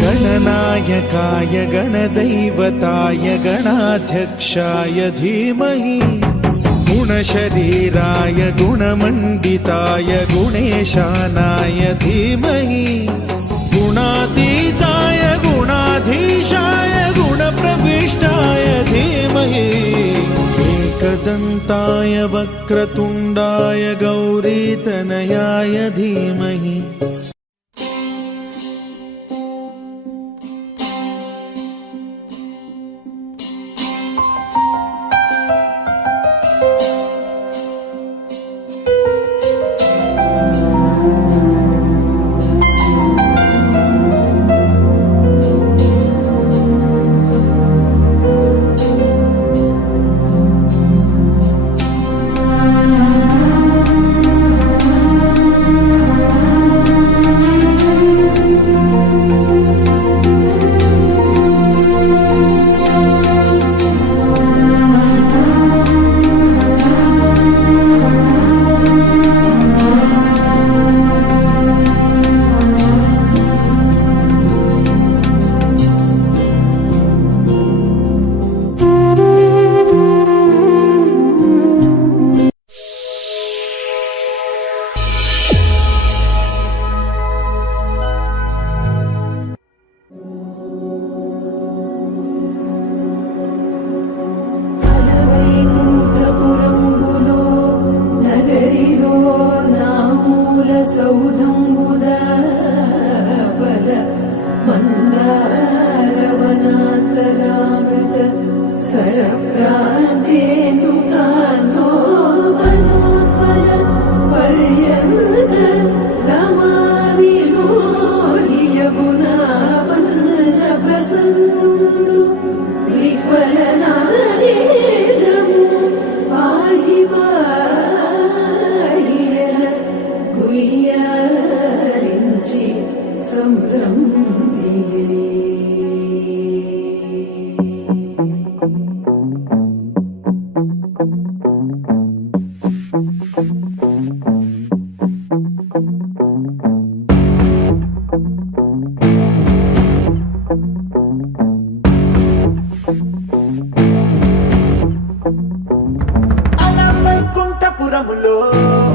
गणनायकाय गणदैवताय गणाध्यक्षाय धीमहि गुणशरीराय गुणमण्डिताय गुणेशानाय धीमहि गुणातीताय गुणाधीशाय गुणप्रविष्टाय धीमहि एकदन्ताय वक्रतुण्डाय गौरीतनयाय धीमहि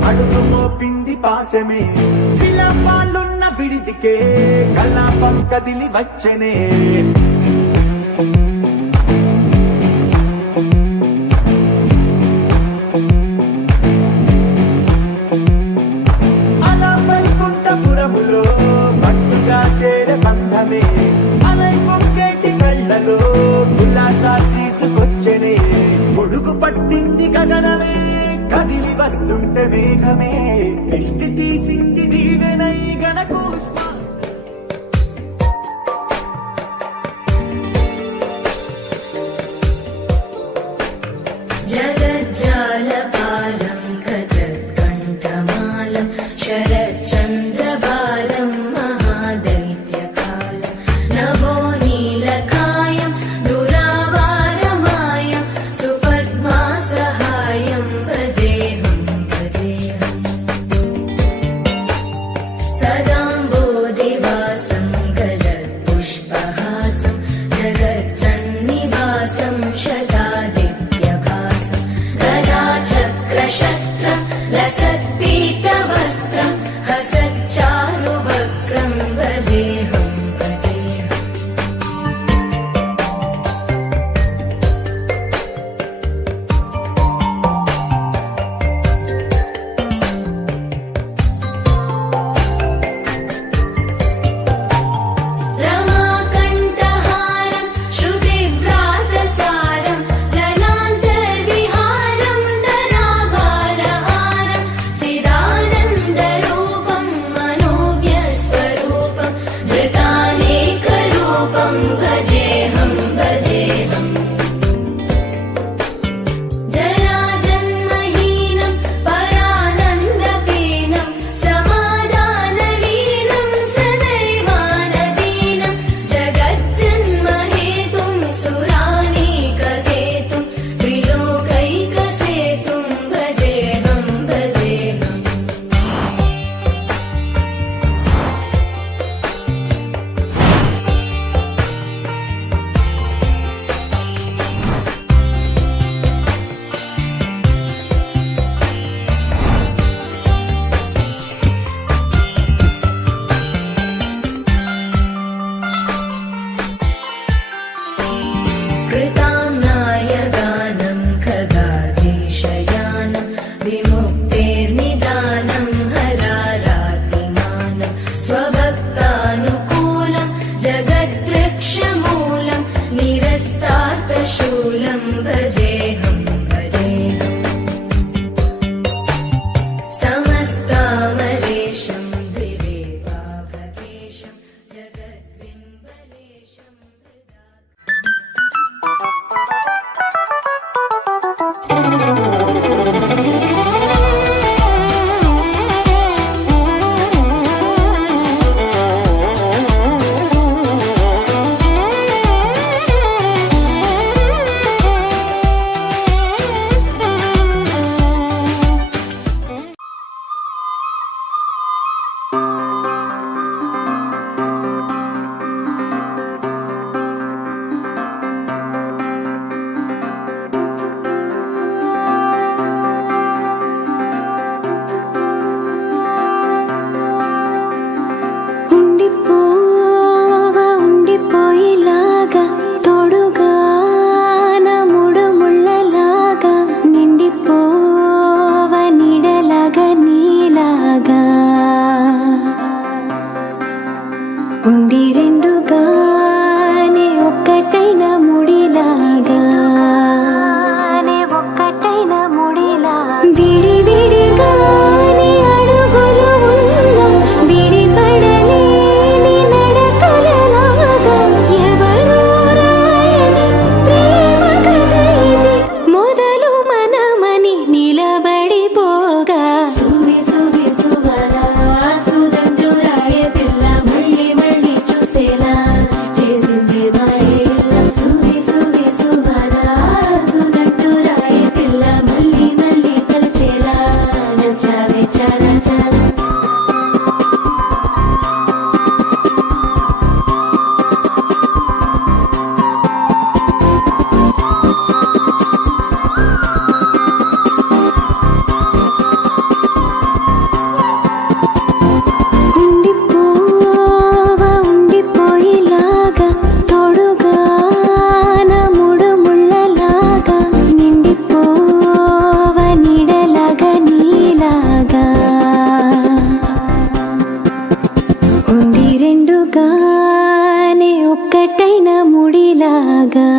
అడుగు మోపింది పాశమే విలాపాలున్న విడిదికే కలాపం కదిలి వచ్చనే అలా వైకుంఠపురములో పట్టుగా చేరే బంధమే అలై పొంగేటి కళ్ళలో ఉల్లాసా తీసుకొచ్చనే పొడుగు పట్టింది గగనమే కదిలి వస్తుంటే మేఘమే దృష్టి తీసింది దీవెనై గణకు జగజ్జాలపాలం ఖజత్కంఠమాలం శరచంద్రబాలం మహాదైత్యకాలం నభో నీలకాయం దురావారమాయం సుపద్మా సహాయం భజేహం భజేహం సదాంబోధ ఉండి రెండుగానే ఒక్కటైన ముడిలాగా విడి విడిగానే అడుగులు ఉన్నా విడిపడలేని నడకలలాగా ఎవరో రాయని ప్రేమ కథ ఇది మొదలు మనమని నిలబడిపోగా సువి సువి సువరా సుదంటూ రాయ పిల్ల మళ్ళీ మళ్ళీ చూసేలా చేసింది మాయేల సువి సువి సువరా సుదంటూ రాయ పిల్ల మళ్ళీ మళ్ళీ తలచేలా నచ్చావే చాలా చాలా ఉండిపోవా ఉండిపోయేలాగా తోడుగా నా మూడు ముళ్ళలాగా నిండిపోవా నీడలాగా నీలాగా ఉండి రెండుగానే ఒక్కటైన ముడిలాగా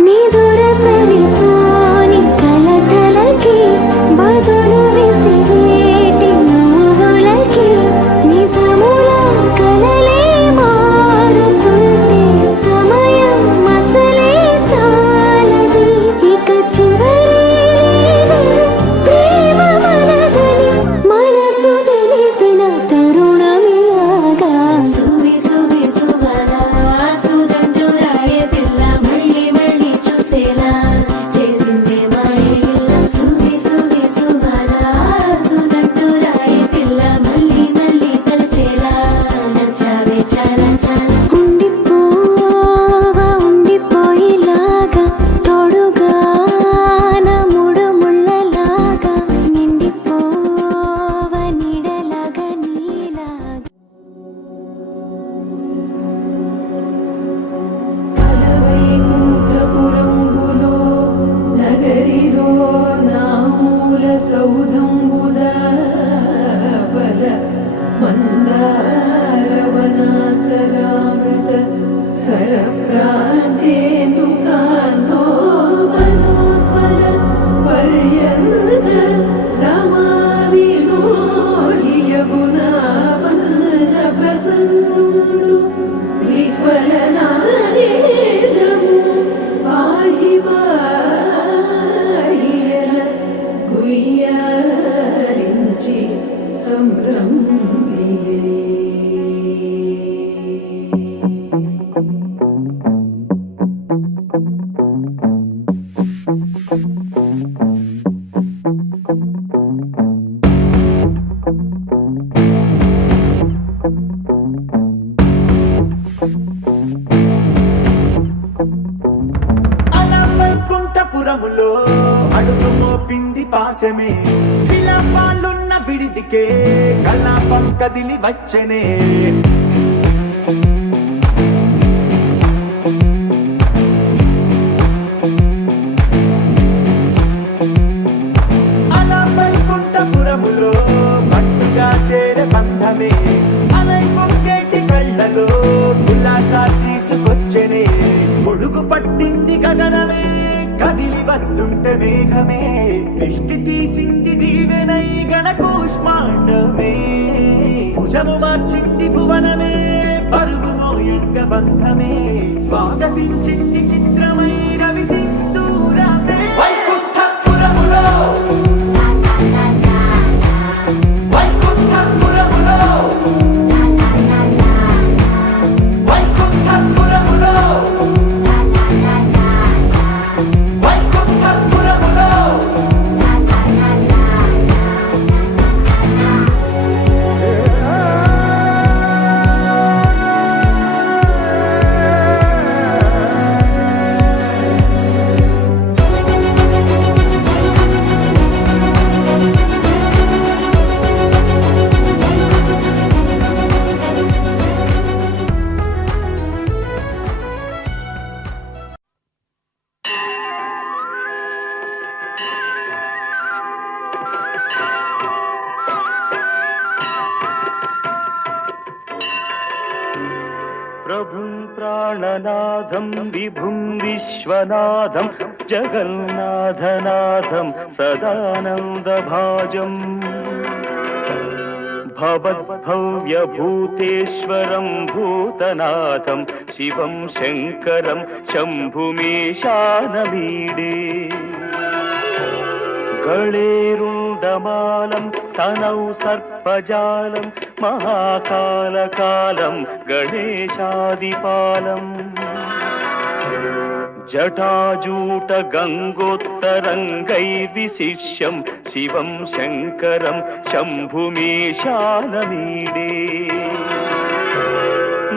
నీ దూర సరిపోని కలతలకి బదులు విసిరేటి నువ్వులకి నిజముల కలలే మారుతుంటే సమయం అసలే చాలది ఇక చివరి ప్రేమ మనదని మనసు తెలిపిన తరుణమిలాగా సువి సువి సువరా సుదంటూ రాయ పిల్ల మళ్ళీ మళ్ళీ చూసేలా చేసిందే మాయేల సువి సువి సువరా సుదంటూ రాయ పిల్ల మళ్ళీ మళ్ళీ తలచేలా నచ్చావే చాలా చాలా ఉండిపోవా ఉండిపోయేలాగా తోడుగా నా మూడు ముళ్ళలాగా నిండిపోవా నీడలాగా నీలాగా వైకుంఠపురంబులో నగరిలో నామూల సౌధంబుద బల మందారవనాతరామృత సరప్రాంతేందుకాంతో బలోత్పల పర్యంత రమా వినోదియగుణా బల ప్రసన్నుడు విహ్వలనారేంద్రము పాహి బాహియల గుయ్యారించి సంభ్రమియే అలా వైకుంఠపురములో అడుగు మోపింది పాశమే విలాపాలున్న విడిదికే కలాపం కదిలి వచ్చనే అలా వైకుంఠపురములో పట్టుగా చేరే బంధమే అలై పొంగేటి కళ్ళలో ఉల్లాసా తీసుకొచ్చనే గొడుగు పట్టింది గగనమే కదిలి వస్తుంటే మేఘమే దృష్టి తీసింది దీవెనై గణకూష్మాండమే భుజము మార్చింది భువనమే పరుగు మోయంగ బంధమే స్వాగతించింది చిత్రమై రవి సింధూరమే వైకుంఠపురములో प्राणनाथं विभुं विश्वनाथं जगन्नाथनाथं सदानन्दभाजम् भवद्भव्यभूतेश्वरं भूतनाथं शिवं शङ्करं शम्भुमीशानमीडे गळेरुण्डमालं तनौ सर्पजालं महाकालकालं गणेशादिपालम् जटाजूटगङ्गोत्तरङ्गैर्विशिष्यं शिवं शङ्करं शम्भुमीशानमीडे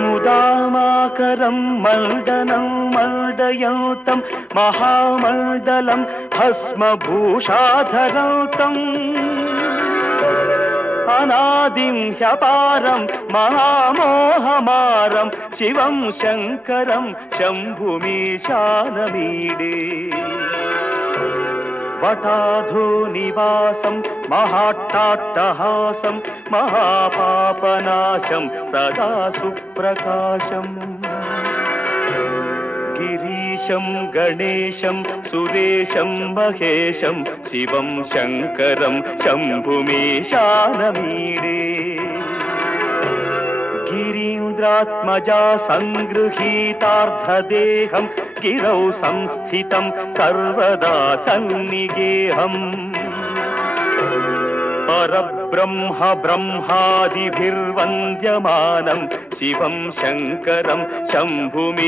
मुदामाकरं मण्डनं मण्डयन्तं महामण्डलं भस्मभूषाधरन्तम् अनादिं ह्यपारं महामोहमारं शिवं शङ्करं शम्भुमीशानमीडे वटाधोनिवासं महाट्टाट्टहासं महापापनाशं सदा सुप्रकाशम् गिरीशं गणेशं सुरेशं महेशं शिवं शङ्करं शम्भुमीशानमीडे गिरीन्द्रात्मजा सङ्गृहीतार्धदेहं गिरौ संस्थितं सर्वदा सन्निगेहम् परब्रह्म ब्रह्मादिभिर्वन्द्यमानं शिवं शङ्करं शम्भुमीशानमीडे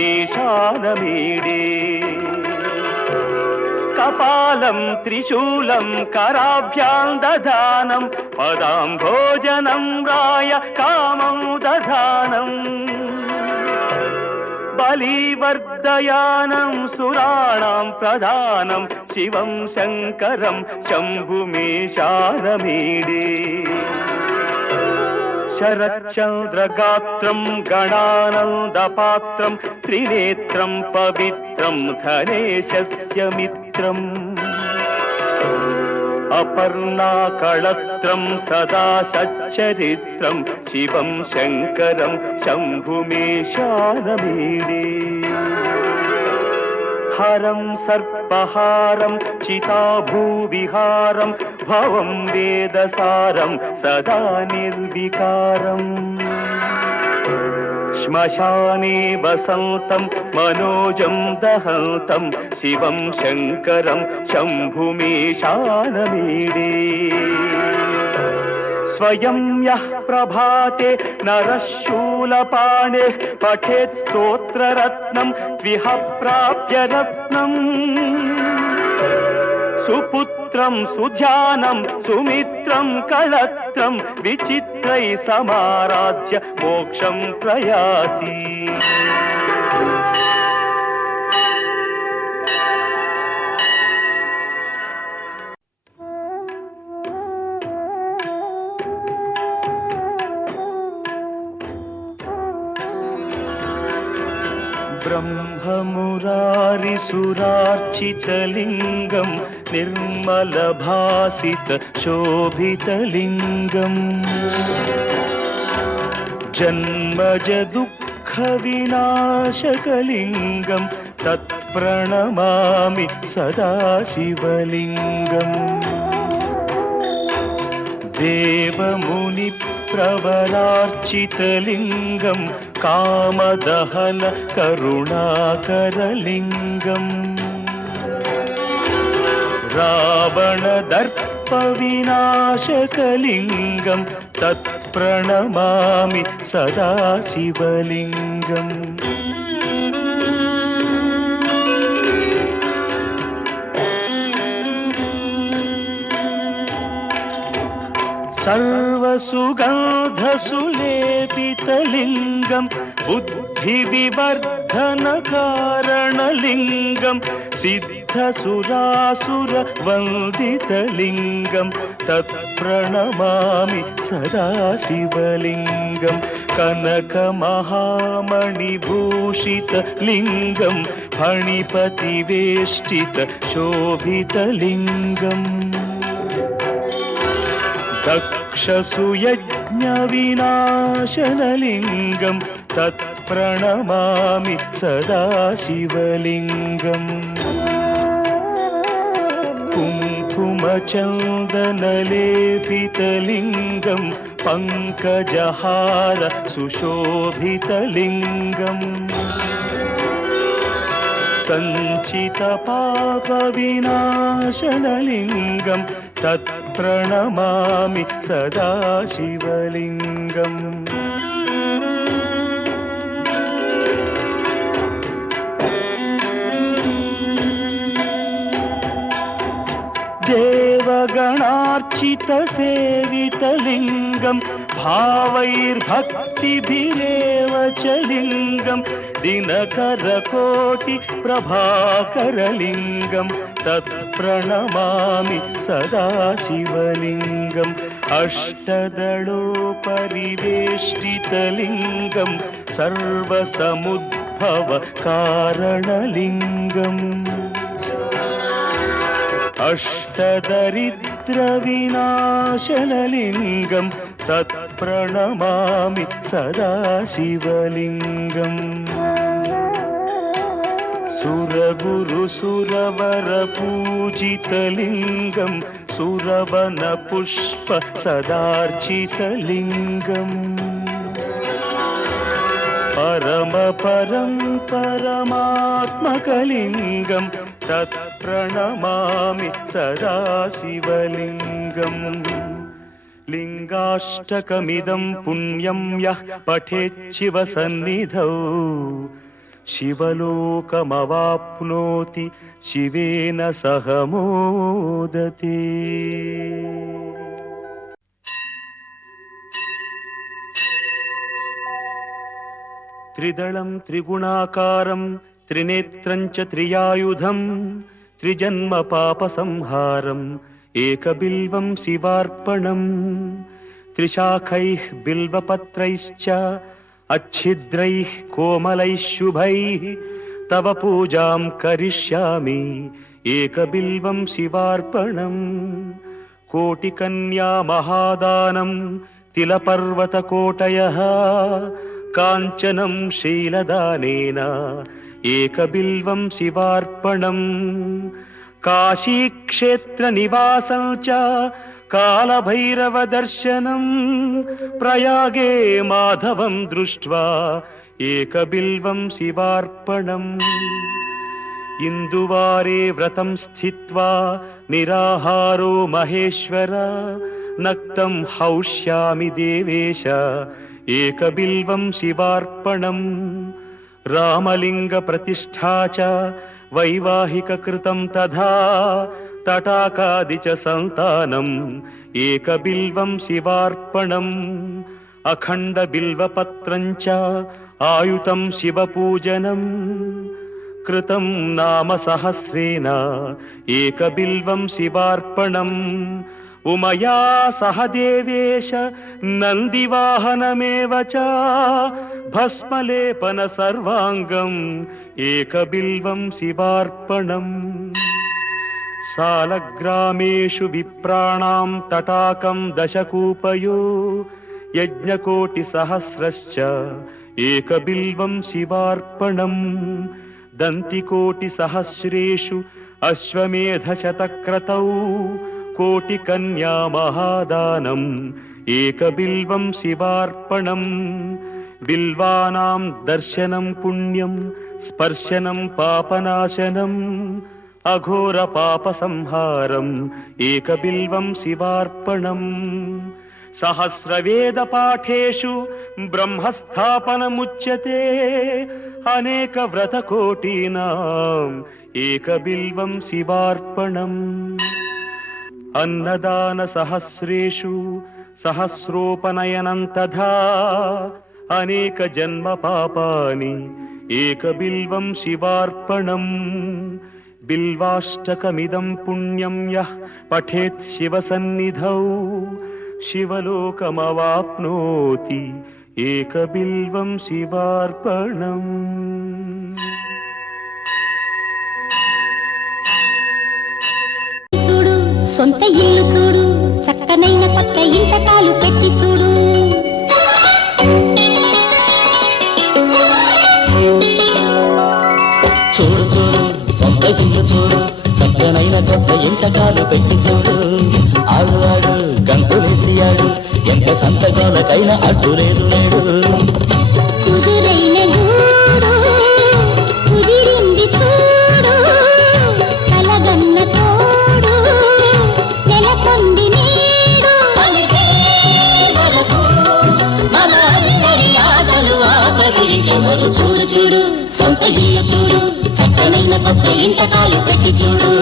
कपालं त्रिशूलं कराभ्यां दधानं पदाम्भोजनं राय कामं दधानम् बलिवर्धयानं सुराणां प्रधानं शिवं शङ्करं शम्भुमीशानमीडे शरच्चन्द्रगात्रं गणानन्दपात्रं त्रिनेत्रं पवित्रं धनेशस्य मित्रम् अपर्णाकळत्रं सदा सच्चरित्रं शिवं शङ्करं शम्भुमीशानमीडे हरं सर्पहारं चिताभूविहारं भवं वेदसारं सदा निर्विकारम् श्मशाने वसन्तं मनोजं दहन्तं शिवं शङ्करं शम्भुमीशानमीडे स्वयं यः प्रभाते नरः शूलपाणेः पठेत् स्तोत्ररत्नं द्विह प्राप्य रत्नम् सुपुत्रं सुध्यानं सुमित्रं कळत्रं विचित्रै समाराध्य मोक्षं प्रयाति ब्रह्ममुरारिसुरार्चितलिङ्गं निर्मलभासितशोभितलिङ्गम् जन्मजदुःखविनाशकलिङ्गं तत्प्रणमामि सदा शिवलिङ्गम् देवमुनिप्रवरार्चितलिङ्गं कामदहन करुणाकरलिङ्गम् रावणदर्पविनाशकलिङ्गं तत्प्रणमामि सदा शिवलिङ्गम् सर्वसुगन्धसुलेपितलिङ्गं बुद्धिविवर्धनकारणलिङ्गं सिद्धसुरासुरवन्दितलिङ्गं तत्प्रणमामि सदा शिवलिङ्गं कनकमहामणिभूषितलिङ्गं फणिपतिवेष्टितशोभितलिङ्गम् दक्षसुयज्ञविनाशनलिङ्गं तत् प्रणमामि सदा शिवलिङ्गम् कुङ्कुमचन्दनलेपितलिङ्गं पङ्कजहार सुशोभितलिङ्गम् सञ्चितपापविनाशनलिङ्गं तत्प्रणमामि सदा शिवलिङ्गम् देवगणार्चितसेवितलिङ्गं भावैर्भक्तिभिरेव च लिङ्गं दिनकरकोटिप्रभाकरलिङ्गं तत्प्रणमामि सदा शिवलिङ्गम् अष्टदलोपरिवेष्टितलिङ्गं सर्वसमुद्भवकारणलिङ्गम् अष्टदरिद्रविनाशनलिङ्गं तत्प्रणमामि सदा शिवलिङ्गम् सुरगुरुसुरवरपूजितलिङ्गं सुरवनपुष्प सदार्चितलिङ्गम् परमात्मकलिङ्गं तत्प्रणमामि सदा शिवलिङ्गम् लिङ्गाष्टकमिदं पुण्यं यः पठेच्छिवसन्निधौ शिवलोकमवाप्नोति शिवेन सह मोदते। त्रिदलं त्रिगुणाकारं त्रिनेत्रं च त्रियायुधं त्रिजन्म पापसंहारम् एकबिल्वं शिवार्पणम् त्रिशाखैः बिल्वपत्रैश्च अच्छिद्रैः कोमलैः शुभैः तव पूजां करिष्यामि एकबिल्वं शिवार्पणम् कोटिकन्या महादानं तिलपर्वतकोटयः काञ्चनं शीलदानेन एकबिल्वं शिवार्पणम् काशीक्षेत्रनिवासं च कालभैरवदर्शनं प्रयागे माधवं दृष्ट्वा एकबिल्वं शिवार्पणम् इन्दुवारे व्रतं स्थित्वा निराहारो महेश्वर नक्तं हौष्यामि देवेश एकबिल्वं शिवार्पणम् रामलिङ्गप्रतिष्ठा च वैवाहिककृतं तथा तटाकादि च सन्तानम् एकबिल्वं शिवार्पणम् अखण्डबिल्वपत्रं च आयुतं शिवपूजनम् कृतं नाम सहस्रेण एकबिल्वं शिवार्पणम् उमया सह देवेश नन्दिवाहनमेव च भस्मलेपन सर्वाङ्गम् एकबिल्वं शिवार्पणम् सालग्रामेषु विप्राणां तटाकं दशकूपयो यज्ञकोटिसहस्रश्च एकबिल्वं शिवार्पणम् दन्तिकोटिसहस्रेषु अश्वमेधशतक्रतौ कोटिकन्या महादानम् एकबिल्वं शिवार्पणम् बिल्वानां दर्शनं पुण्यं स्पर्शनं पापनाशनम् अघोरपापसंहारम् एकबिल्वं शिवार्पणम् सहस्रवेदपाठेषु ब्रह्मस्थापनमुच्यते अनेकव्रतकोटीनाम् एकबिल्वं शिवार्पणम् अन्नदानसहस्रेषु सहस्रोपनयनं तथा अनेकजन्मपापानि एकबिल्वं शिवार्पणम् बिल्वाष्टकमिदं पुण्यं यः पठेत् शिवसन्निधौ शिवलोकमवाप्नोति एकबिल्वं शिवार्पणम्। చూడు సొంత ఇల్లు చూడు చక్కనైన పక్క ఇంట కాలు పెట్టి చూడు ఇల్లు చూడు చక్కనైన కొత్త ఇంటకాలు పెట్టి చూడు ఆడు ఆడు గంతులేసి ఆడు ఎంత సంతకాలకైనా అడ్డు లేదు లేడు కుదురైన గూడు కుదిరింది చూడు కలగన్న తోడు నెలకొంది నేడు మన అందరి ఆటలు ఆటలు ఇంకెవరు చూడు చూడు సొంత ఇల్లు చూడు చక్కనైన కొత్త ఇంటకాలు పెట్టి చూడు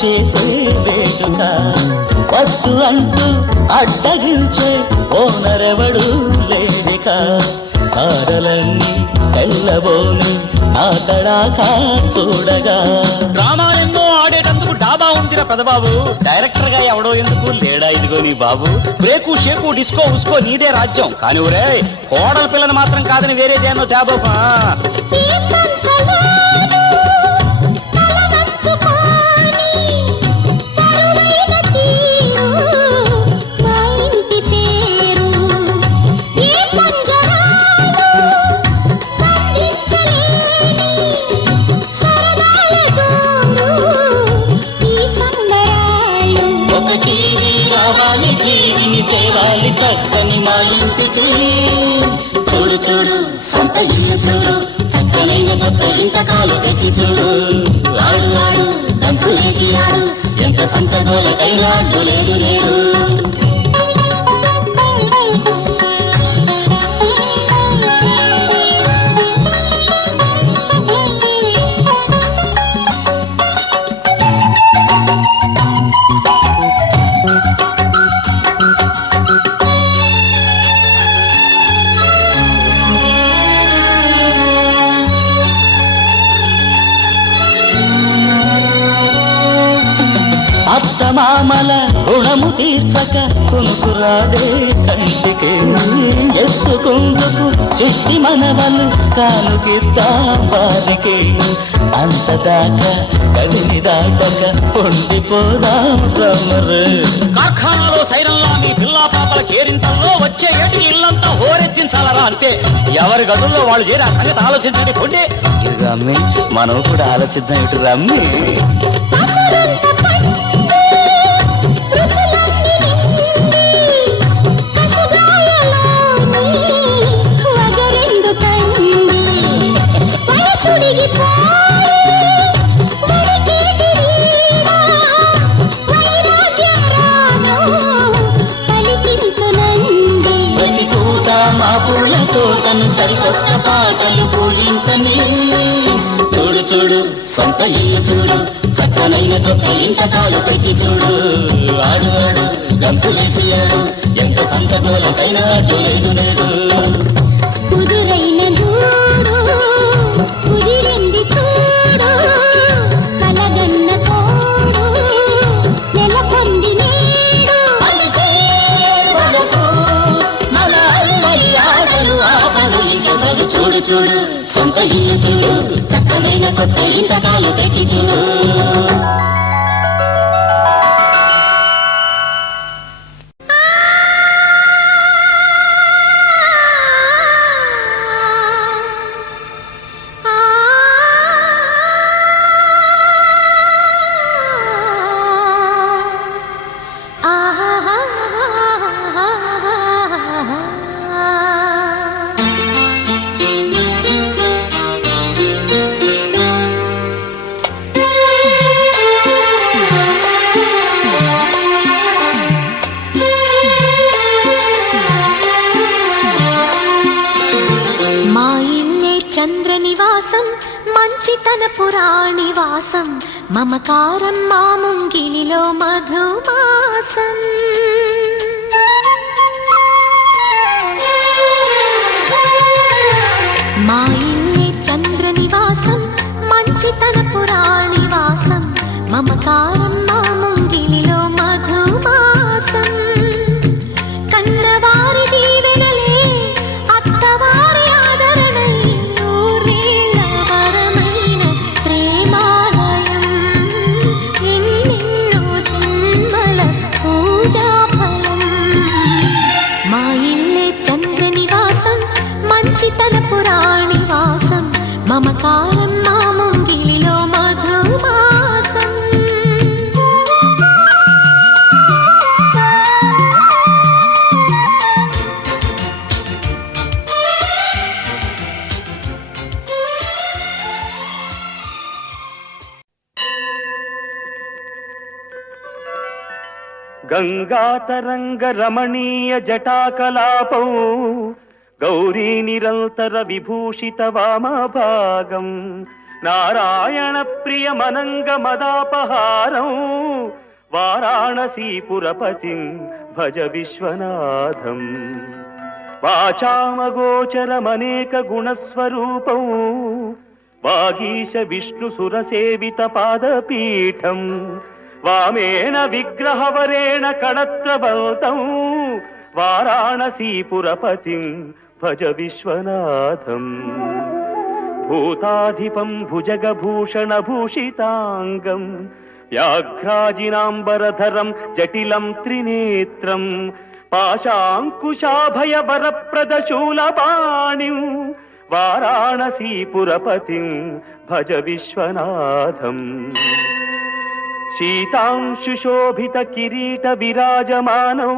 చేసే వేడుక వస్తు అంటూ అడ్డగించే ఓనరెవడు లేదిక తారలన్నీ తెల్లబోని ఆటడాకా చూడగా డ్రామాలెన్నో ఆడేటందుకు డాబా ఉందిరా పెదబాబు డైరెక్టర్ గా ఎవడో ఎందుకు లేడా ఇదిగో నీ బాబు బ్రేకు షేకు డిస్కో ఉస్కో నీదే రాజ్యం కానీ ఊరే కోడల పిల్లని మాత్రం కాదని వేరే చేయనో తేబోపా చక్కని మా ఇంటికి చూడు చూడు సొంత ఇల్లు చూడు చక్కనైన కొత్త ఇంతకాలు పెట్టి చూడు ఆడు ఆడు దంపులేసి ఆడు ఎంత సొంత గోలకైనా అడ్డు లేదు లేడు అత్తమామల రుణము తీర్చక కొనుకురాదే కంటికి ఎత్తుకుందుకు చుట్టి మనవలు కానుకిద్దాం వారికి అంతదాకా కదిలి దాటక పొండిపోదాం రమ్మరు కార్ఖానాలో సైరన్లా మీ పిల్లా పాపల కేరింతల్లో వచ్చే ఏటి ఇల్లంతా హోరెత్తించాలరా అంతే ఎవరి గదుల్లో వాళ్ళు చేరి ఆ సంగతి ఆలోచించండి పొండి రమ్మి మనం కూడా ఆలోచిద్దాం ఇటు రమ్మి మా పూల తోటను సరికొత్త పాటలు పూజించని చూడు చూడు సొంత ఇల్లు చూడు చక్కనైన కొత్త ఇంటకాలు పెట్టి చూడు ఆడు ఆడు గంతులేసి ఆడు ఎంత సంతగోలకైనా అడ్డు లేదు నేడు కుదురైన గూడు కుదిరింది చూడు కలగన్న తోడు నెలకొంది నేడు చూడు చూడు సొంత ఇల్లు చూడు చక్కనైన కొత్త ఇంతకాలు పెట్టి చూడు పురాణివాసం మమకారం మా ముంగిలిలో మధుమాసం పురాణి వాసం మమకారం మా ముంగిలిలో మధుమాసం గంగాతరంగ రమణీయ జటాకలాపౌ గౌరీ నిరంతర విభూషిత వామభాగం నారాయణ ప్రియమనంగ మదాపహారం వారాణసీపురపతిం భజ విశ్వనాథం వాచామగోచరమనేక గుణస్వరూపం వాగీశ విష్ణు సురసేవిత పాదపీఠం వామేన విగ్రహవరేణ కణత్రబల్తం వారాణసీపురపతిం భజ విశ్వనాథం భూతాధిపం భుజగభూషణ భూషితాంగం వ్యాఘ్రాజినాంబరధరం జటిలం త్రినేత్రం పాశాంకుశాభయ వరప్రదశూలపాణిం వారాణసీపురపతిం భజ విశ్వనాథం శీతాంశుశోభిత కిరీట విరాజమానౌ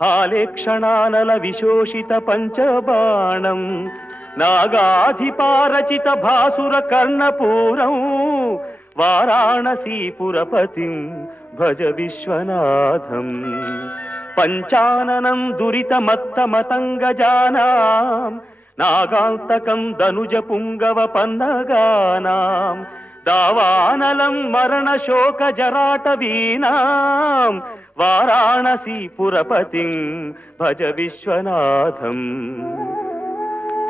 హాలేక్షణానల విశోషిత పంచబాణం నాగాధిపారచిత భాసుర కర్ణపూరం వారాణసీపురపతిం భజ విశ్వనాథం పంచాననం దురిత మత్త మతంగజానాం నాగాంతకం ధనుజ పుంగవ పన్నగానాం దావానలం మరణ శోక జరాట వీనాం వారాణసీపురపతిం భజ విశ్వనాథం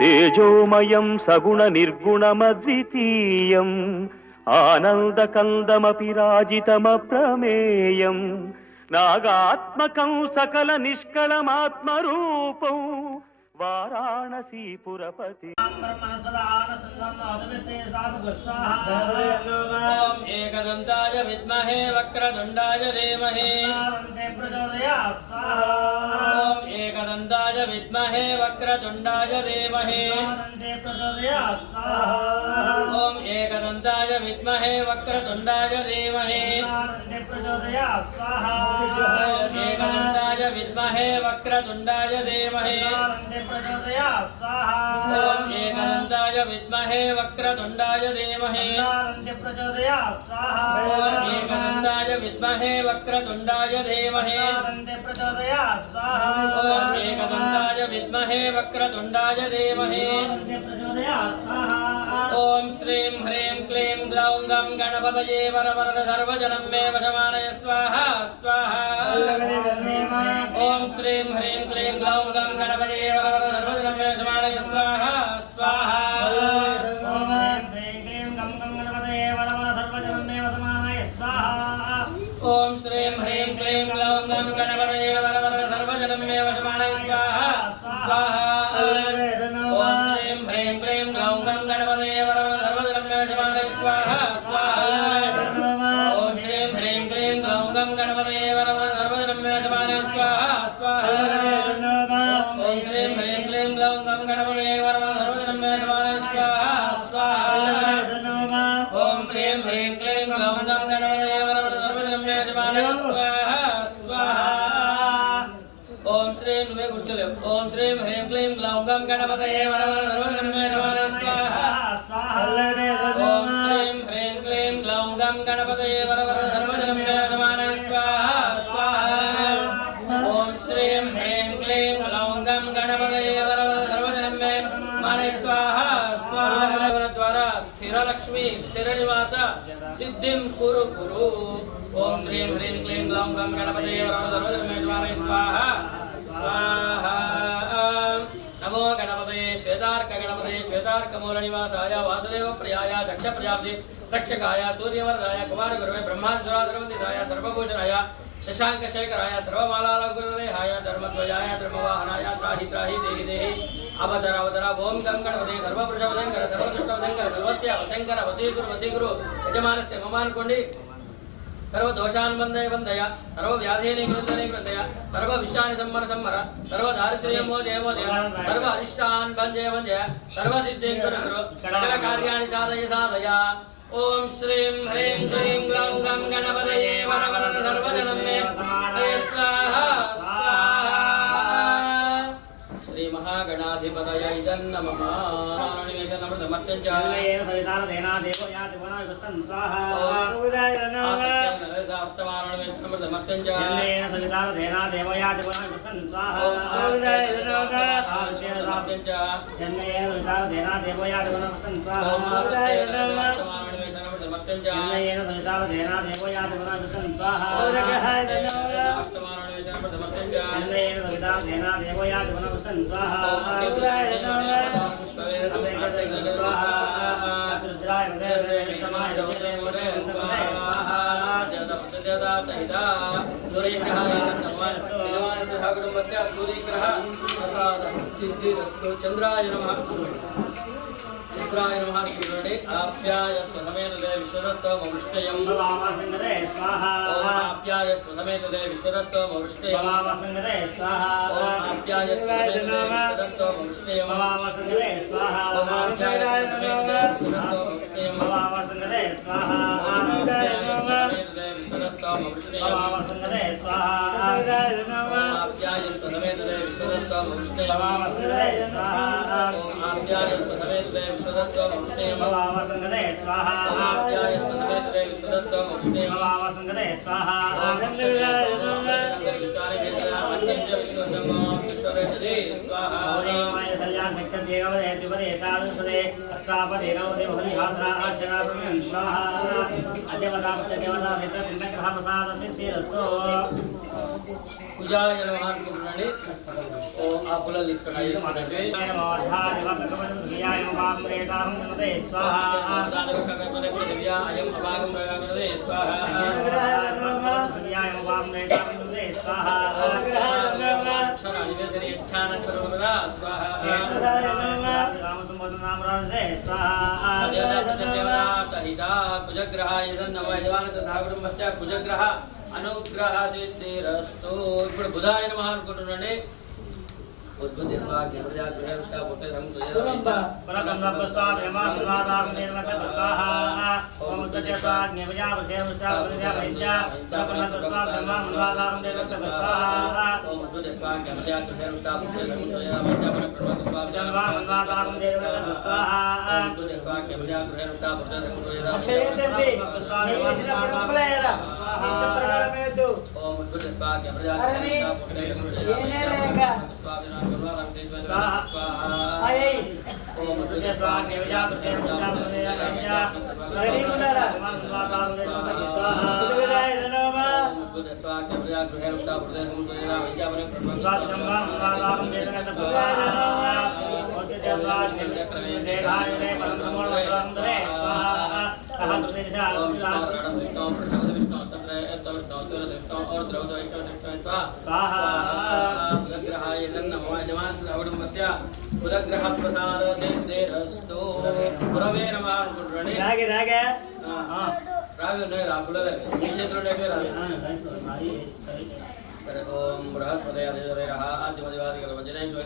తేజోమయం సగుణ నిర్గుణమద్వితీయం ఆనందకందమపి రాజితమప్రమేయం నాగాత్మకం సకల నిష్కళమాత్మరూపం వారాణసీపురపతి ఏకదంతాయ విద్మహే వక్రతుండాయ ధీమహి ఏకదంతాయ విద్మహే వక్రతుండాయ ధీమహి ఓం ఏకదంతాయ విద్మహే వక్రతుండాయ ధీమహి ఏకదంతాయ విద్మహే వక్రతుండాయ ధీమహి ఓం ఏకదంతాయ విద్మహే వక్రతుండాయ ధీమహి ఓం ఏకదంతాయ విద్మహే వక్రతుండాయ ధీమహి ఓం ఏకదంతాయ విద్మహే వక్రతుండాయ ధీమహి ఓం శ్రీం హ్రీం క్లీం గ్లౌం గం గణపతయే వరవరద సర్వజనం మే వశమానయ స్వాహా స్వాహా ఓం శ్రీం హ్రీం క్లీం గ్లౌం గం గణపతయే వరవరద సర్వజనం మే వశమానయ స్వాహా స్వాహా ఓం శ్రీం హ్రీం క్లీం గ్లౌం గం గణపతయే వరవరద సర్వజనం మే వశమానయ స్వాహా స్వాహా ఓం శ్రీం హ్రీం క్లీం గ్లౌం గం గణపతయే వరవరద సర్వజనం మే వశమానయ స్వాహా స్వాహా ఓం శ్రీం హ్రీం క్లీం గ్లౌం గం గణపతయే వరవరద సర్వజనం మే వశమానయ స్వాహా స్వాహా ఓం శ్రీం హ్రీం క్లీం గ్లౌం గం గణపతయే వరవరద సర్వజనం మే వశమానయ స్వాహా స్వాహా ఓం శ్రీం హ్రీం క్లీం గ్లౌం గం గణపతయే వరవరద సర్వజనం మే వశమానయ స్వాహా స్వాహా ఓం శ్రీం నువ్వే కూర్చోలేవు ఓం శ్రీం హ్రీం క్లీం గ్లౌం గం గణపతయే వరవరద సర్వజనం మే వశమానయ స్వాహా ఓం శ్రీం హ్రీం క్లీం గ్లౌం గం గణపతయే వరవరద సర్వజనం మే వశమానయ స్వాహా స్వాహా ఓం శ్రీం హ్రీం క్లీం గ్లౌం గం గణపతయే వరవరద సర్వజనం మే వశమానయ స్వాహా స్వాహా ద్వారా స్థిర లక్ష్మి స్థిర నివాస సిద్ధిం కురు కురు ఓం శ్రీం హ్రీం క్లీం గ్లౌం గం గణపతయే వరవరద సర్వజనం మే వశమానయ స్వాహా స్వాహా నమో గణపతయే శ్వేతార్క గణపతయే శ్వేతార్క మూల నివాసాయ వాసుదేవ ప్రియాయ దక్ష ప్రజాపతి రక్షకాయ సూర్యవర్ధాయ కుమార గురువే బ్రహ్మాసురాధర్మదిదాయ సర్వభూషణాయ శశాంక శేఖరాయ సర్వమాలాలంకృతదేహాయ ధర్మధ్వజాయ ధర్మవాహనాయ త్రాహి త్రాహి దేహి దేహి అవతర అవతర ఓం గం గణపతే సర్వపురుషవశంకర సర్వదుష్టవశంకర సర్వస్య వశంకర వసీగురు వసీగురు యజమానస్య మమ అనుకోండి सर्वदोषान् वन्दय वन्दय सर्वव्याधीनि निवृत्तय सर्वविषयानि संवर सर्वदारिद्र्यं मोचय सर्व अरिष्टान् भञ्जय भञ्जय सर्वसिद्धिं कुरु सकलकार्याणि साधय साधय ओम श्रीं ह्रीं क्लीं ग्लौं गं गणपतये वरवरद सर्वजनं मे स्वाहा श्री महागणाधिपतये नमः चंद्राय नमः चंद्राय नमः आप्याय स्वसमेत विश्वदस्तमवृष्टयं आप्याय स्वसमेत विश्वदस्तमवृष्टयं आप्याय स्वसमेत विश्वदस्तमवृष्टयं पूजाय नमः कुर्वन्ति ओ आपुल लिखनाय मानते स्वाहा अयम अभागम प्रगामते स्वाहा इच्छान सर्वदा स्वाहा सहिता कुजग्रहाय नमः यजमान सदा कुटुंबस्य कुजग्रह अनुग्रह सिद्धिरस्तु ఇప్పుడు బుధాయ నమః అనుకుంటున్నాండి ఉద్భుతి స్వాగ ప్రజాగ్రహ విష్ణా పుత్ర సంతుయ పరకంద ప్రస్తావ యమా సదాం నిర్మత స్వాహా ఓం ఉద్భుతి స్వాగ నివజా విష్ణా ప్రజా వైద్య పరకంద ప్రస్తావ యమా సదాం నిర్మత స్వాహా ఓం ఉద్భుతి స్వాగ ప్రజాగ్రహ విష్ణా పుత్ర సంతుయ వైద్య పరకంద స్వాగ యమా సదాం నిర్మత స్వాహా ఓం ఉద్భుతి స్వాగ ప్రజాగ్రహ విష్ణా పుత్ర సంతుయ ओम उद्भुत स्वाहा प्रजापति ओम उद्भुत कुलग्रह प्रसाद सिद्धिरस्तु गुरवे नमः अनुకుంటున్నాండి రాగే రాగే రాగే ఉన్నాయి రాకులే ఈ చేతుల్లోనే రాగే ओम बृहस्पतये आदिदेवः आदिमदिवादिगलवजनेषु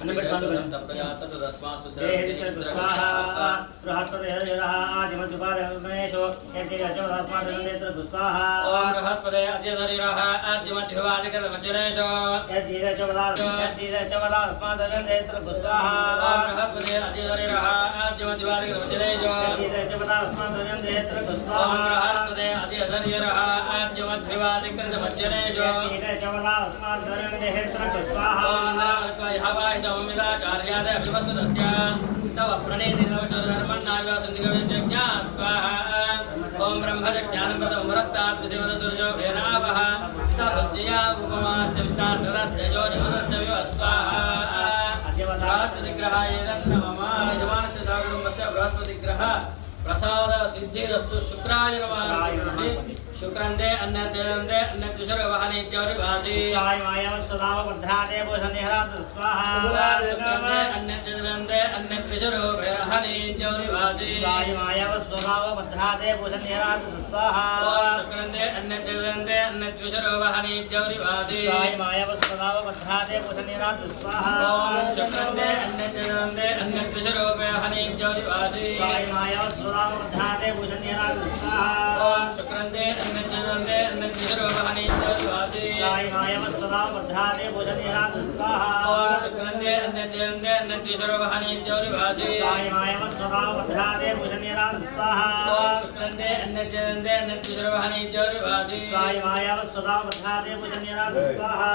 तप्तयात् तदस्मात् सुद्रस्वाहा बृहस्पतये आदिमदिवादिगलवजनेषु यद्यजवस्मात् स्वाहा ओम बृहस्पतये आदिदेवः आदिमदिवादिगलवजनेषु यद्यजवस्मात् स्वाहा ओम बृहस्पतये आदिदेवः आदिमदिवादिगलवजनेषु यद्यजवस्मात् स्वाहा बृहस्पतये आदिदेवः आदिमदिवादिगलवजनेषु ओम ब्रह्मज्ञानं प्रथमरस्तात् विधिमदसुरजो भेनावः सपत्न्या उपमास्य विष्टासरस्तेजो निमदस्य स्वाहा बृहस्पतिग्रहाय नमः यजमानस्य सागरस्य बृहस्पतिग्रह प्रसाद सिद्धिरस्तु शुक्राय नमः शुक्रंदे अन्नदेंदे अन्नद्विषरवहने जौरिवासी स्वाय माया सदाव बद्धादे भूषणेहरात स्वाहा शुक्रंदे अन्नदेंदे अन्नद्विषरवहने जौरिवासी स्वाय माया सदाव बद्धादे भूषणेहरात स्वाहा शुक्रंदे अन्नदेंदे अन्नद्विषरवहने जौरिवासी स्वाय माया सदाव बद्धादे भूषणेहरात स्वाहा शुक्रंदे अन्नदेंदे अन्नद्विषरवहने जौरिवासी स्वाय माया सदाव बद्धादे भूषणेहरात स्वाहा शुक्रंदे अन्नदेंदे अन्नद्विषरवहने जौरिवासी स्वाय माया सदाव बद्धादे भूषणेहरात स्वाहा शुक्रंदे अन्नदेंदे अन्नद्विषरवहने जौरिवासी स्वाय माया सदाव बद्धादे भूषणेहरात स्वाहा शुक्रंदे अन्नदेंदे अन्नद्विषरवहने जौरिवासी स्वाय माया सदाव बद्धादे भूषणेहरात स्वाहा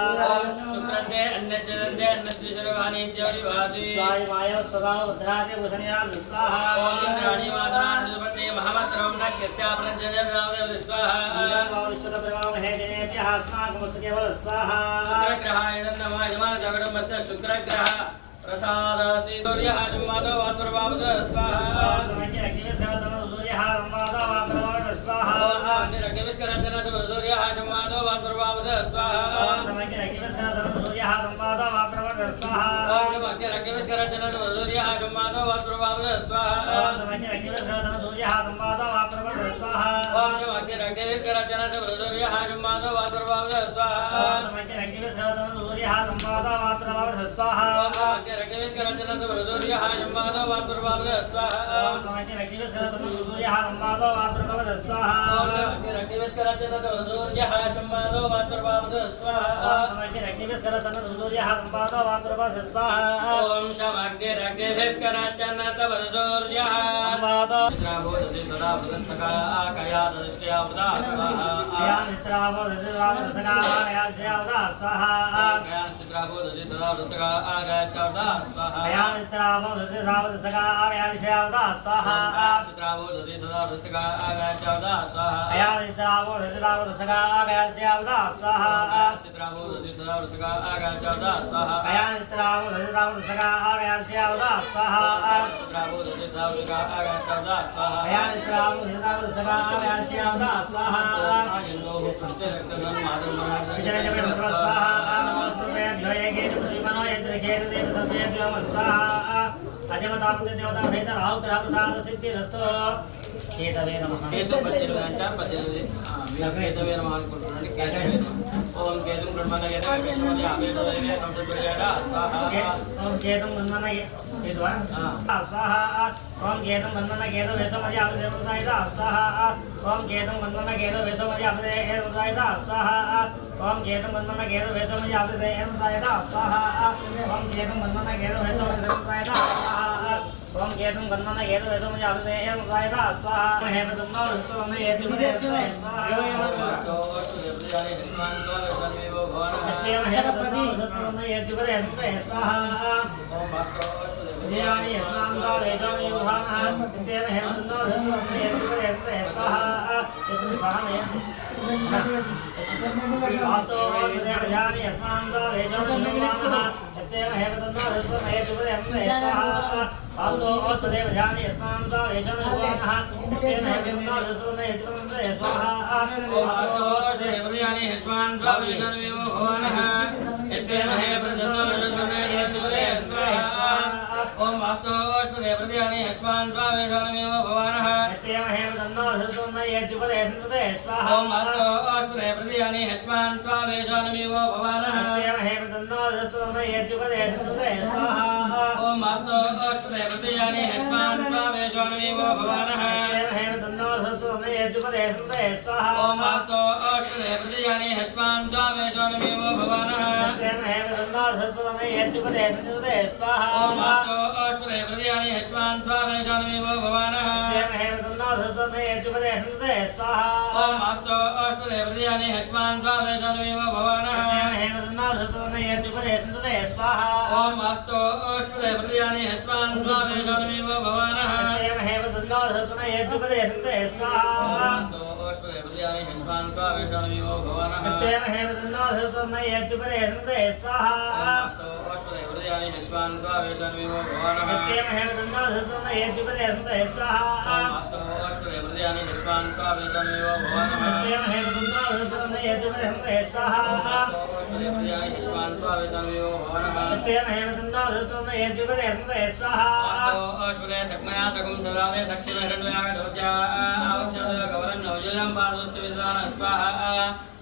शुक्रंदे अन्नदेंदे अन्नद्विषरवहने जौरिवासी स्वाय माया सदाव बद्धादे भूषणेहरात स्वाहा इंद्राणी माता सुपते महामसरम नक्यस्यापनजरावदेव स्वाहा विश्वद प्रभाव है जनेभ्यः अस्माकमस्तकेवल स्वाहा शुक्रग्रहाय नमः यमः जगडमस्य शुक्रग्रह प्रसादासि सूर्यः संवादो वात्प्रभावद स्वाहा नमः अग्निः सूर्यः संवादो वात्प्रभावद स्वाहा अग्निः सूर्यः संवादो वात्प्रभावद स्वाहा नमः अग्निः सूर्यः संवादो वात्प्रभावद स्वाहा नमः अग्निः सूर्यः संवादो वात्प्रभावद स्वाहा नमः अग्निः सूर्यः संवादो वात्प्रभावद स्वाहा नमः अग्निः सूर्यः संवादो वात्प्रभावद स्वाहा नमः अग्निः सूर्यः संवादो वात्प्रभावद स्वाहा सूर्यः संवादो वात्प्रभावद स्वाहा नमः अग्निः सूर्यः संवादो वात्प्रभावद स्वाहा सूर्यः संवादो वात्प्रभावद स्वाहा नमः अग्निः सूर्यः संवादो वात्प्रभावद स्वाहा ओम शमग्निरग्निभिस्कराचनतवसूर्यः संवादो निद्रावोदसि सदा वदस्तका आकयादस्यावदा स्वाहा निद्रावोदसि आकयादस्यावदा स्वाहा निद्रावोदसि सदा वदस्तका आकयादस्यावदा स्वाहा निद्रावोदसि सदा वदस्तका आकयादस्यावदा स्वाहा निद्रावोदसि सदा वदस्तका आकयादस्यावदा स्वाहा निद्रावोदसि सदा वदस्तका आकयादस्यावदा स्वाहा निद्रावोदसि सदा वदस्तका आकयादस्यावदा स्वाहा निद्रावोदसि सदा वदस्तका आकयादस्यावदा स्वाहा निद्रावोदसि सदा वदस्तका आकयादस्यावदा स्वाहा निद्रावोदसि सदा वदस्तका आकयादस्यावदा स्वाहा आयन्नो भुक्ते रक्तमन माधवमनाद विजयजय स्वाहा नमस्ते जयगे श्रीमनो यज्ञेन देव सर्वेभ्यो स्वाहा अजमतापुत्र देवता भेद राहु प्रसाद सिद्धि रस्तो केतवे नमः केतु 18 గంట 18 केतवे नमः అనుకుంటున్నాను కేతవే ఓం కేతుం బ్రహ్మణగే దేవేశ్వరి ఆవేదయే సంతతుర్యడా స్వాహా ఓం కేతుం బ్రహ్మణగే కేతువా స్వాహా ఓం కేతుం బ్రహ్మణగే దేవేశ్వరి ఆవేదయే స్వాహా ఓం కేతుం బ్రహ్మణగే దేవేశ్వరి ఆవేదయే స్వాహా ఓం కేతుం బ్రహ్మణగే దేవేశ్వరి ఆవేదయే స్వాహా ఓం కేతుం బ్రహ్మణగే దేవేశ్వరి స్వాహా ओम केतुं गन्धन केतु वेदं जापते एवं स्वाहा स्वाहा हे प्रतुंनो विश्वं येतिपदे स्वाहा हे प्रति विश्वं येतिपदे स्वाहा ओम वास्तो ध्यानि यत्नांगा वेदं युहानः तेन हे प्रतुंनो विश्वं येतिपदे स्वाहा यस्मिन् स्वाहा वास्तो ध्यानि यत्नांगा वेदं युहानः तेन हे प्रतुंनो विश्वं येतिपदे स्वाहा आतो तदेव जानि यत्नांगा वेशं युवानः तेन हेतुना ऋतुने यत्नंदे स्वाहा आतो तदेव जानि यस्मान् द्वावेशं विभुवनः तेन हे प्रजनो ऋतुने यत्नंदे स्वाहा ओम वास्तो अश्वदेव जानि यस्मान् द्वावेशं विभुवनः तेन हे प्रजनो ऋतुने यत्नंदे स्वाहा ओम वास्तो अश्वदेव जानि यस्मान् द्वावेशं विभुवनः तेन हे प्रजनो ऋतुने यत्नंदे स्वाहा ओम वास्तो अश्वदेव प्रतियानि हस्मान् स्वावेशोन्विवो भवानः हे तन्नो सत्वमे यजुपदे स्वाहा ओम वास्तो अश्वदे प्रतियानि हस्मान् स्वावेशोन्विवो भवानः हे तन्नो सत्वमे यजुपदे स्वाहा ओम वास्तो अश्वदे प्रतियानि हस्मान् स्वावेशोन्विवो भवानः हे तन्नो सत्वमे यजुपदे स्वाहा ओम वास्तो अश्वदे प्रतियानि हस्मान् स्वावेशोन्विवो भवानः हे तन्नो सत्वमे यजुपदे स्वाहा ओम वास्तो अश्वदे प्रतियानि हस्मान् स्वावेशोन्विवो भवानः हे तन्नो सत्वमे यजुपदे स्वाहा अश्वदे प्रतियानि हस्मान् स्वावेशोन्विवो भवानः हे तन्नो सत्वमे यजुपदे स्वाहा अश्वदे प्रतियानि हस्मान् स्वावेशोन्विवो भवानः हे तन्नो सत्वमे यजुपदे स्वाहा अश्वदे प्रजानि विश्वान् स्वावेदमेव भवानः प्रजानि विश्वान् स्वावेदमेव भवानः अश्वदे सक्मया सकुं सदादे दक्षिण हिरण्ययागदोज्या आवच्छदे गौरन्नो युजं पादोस्तु विद्वान् स्वाहा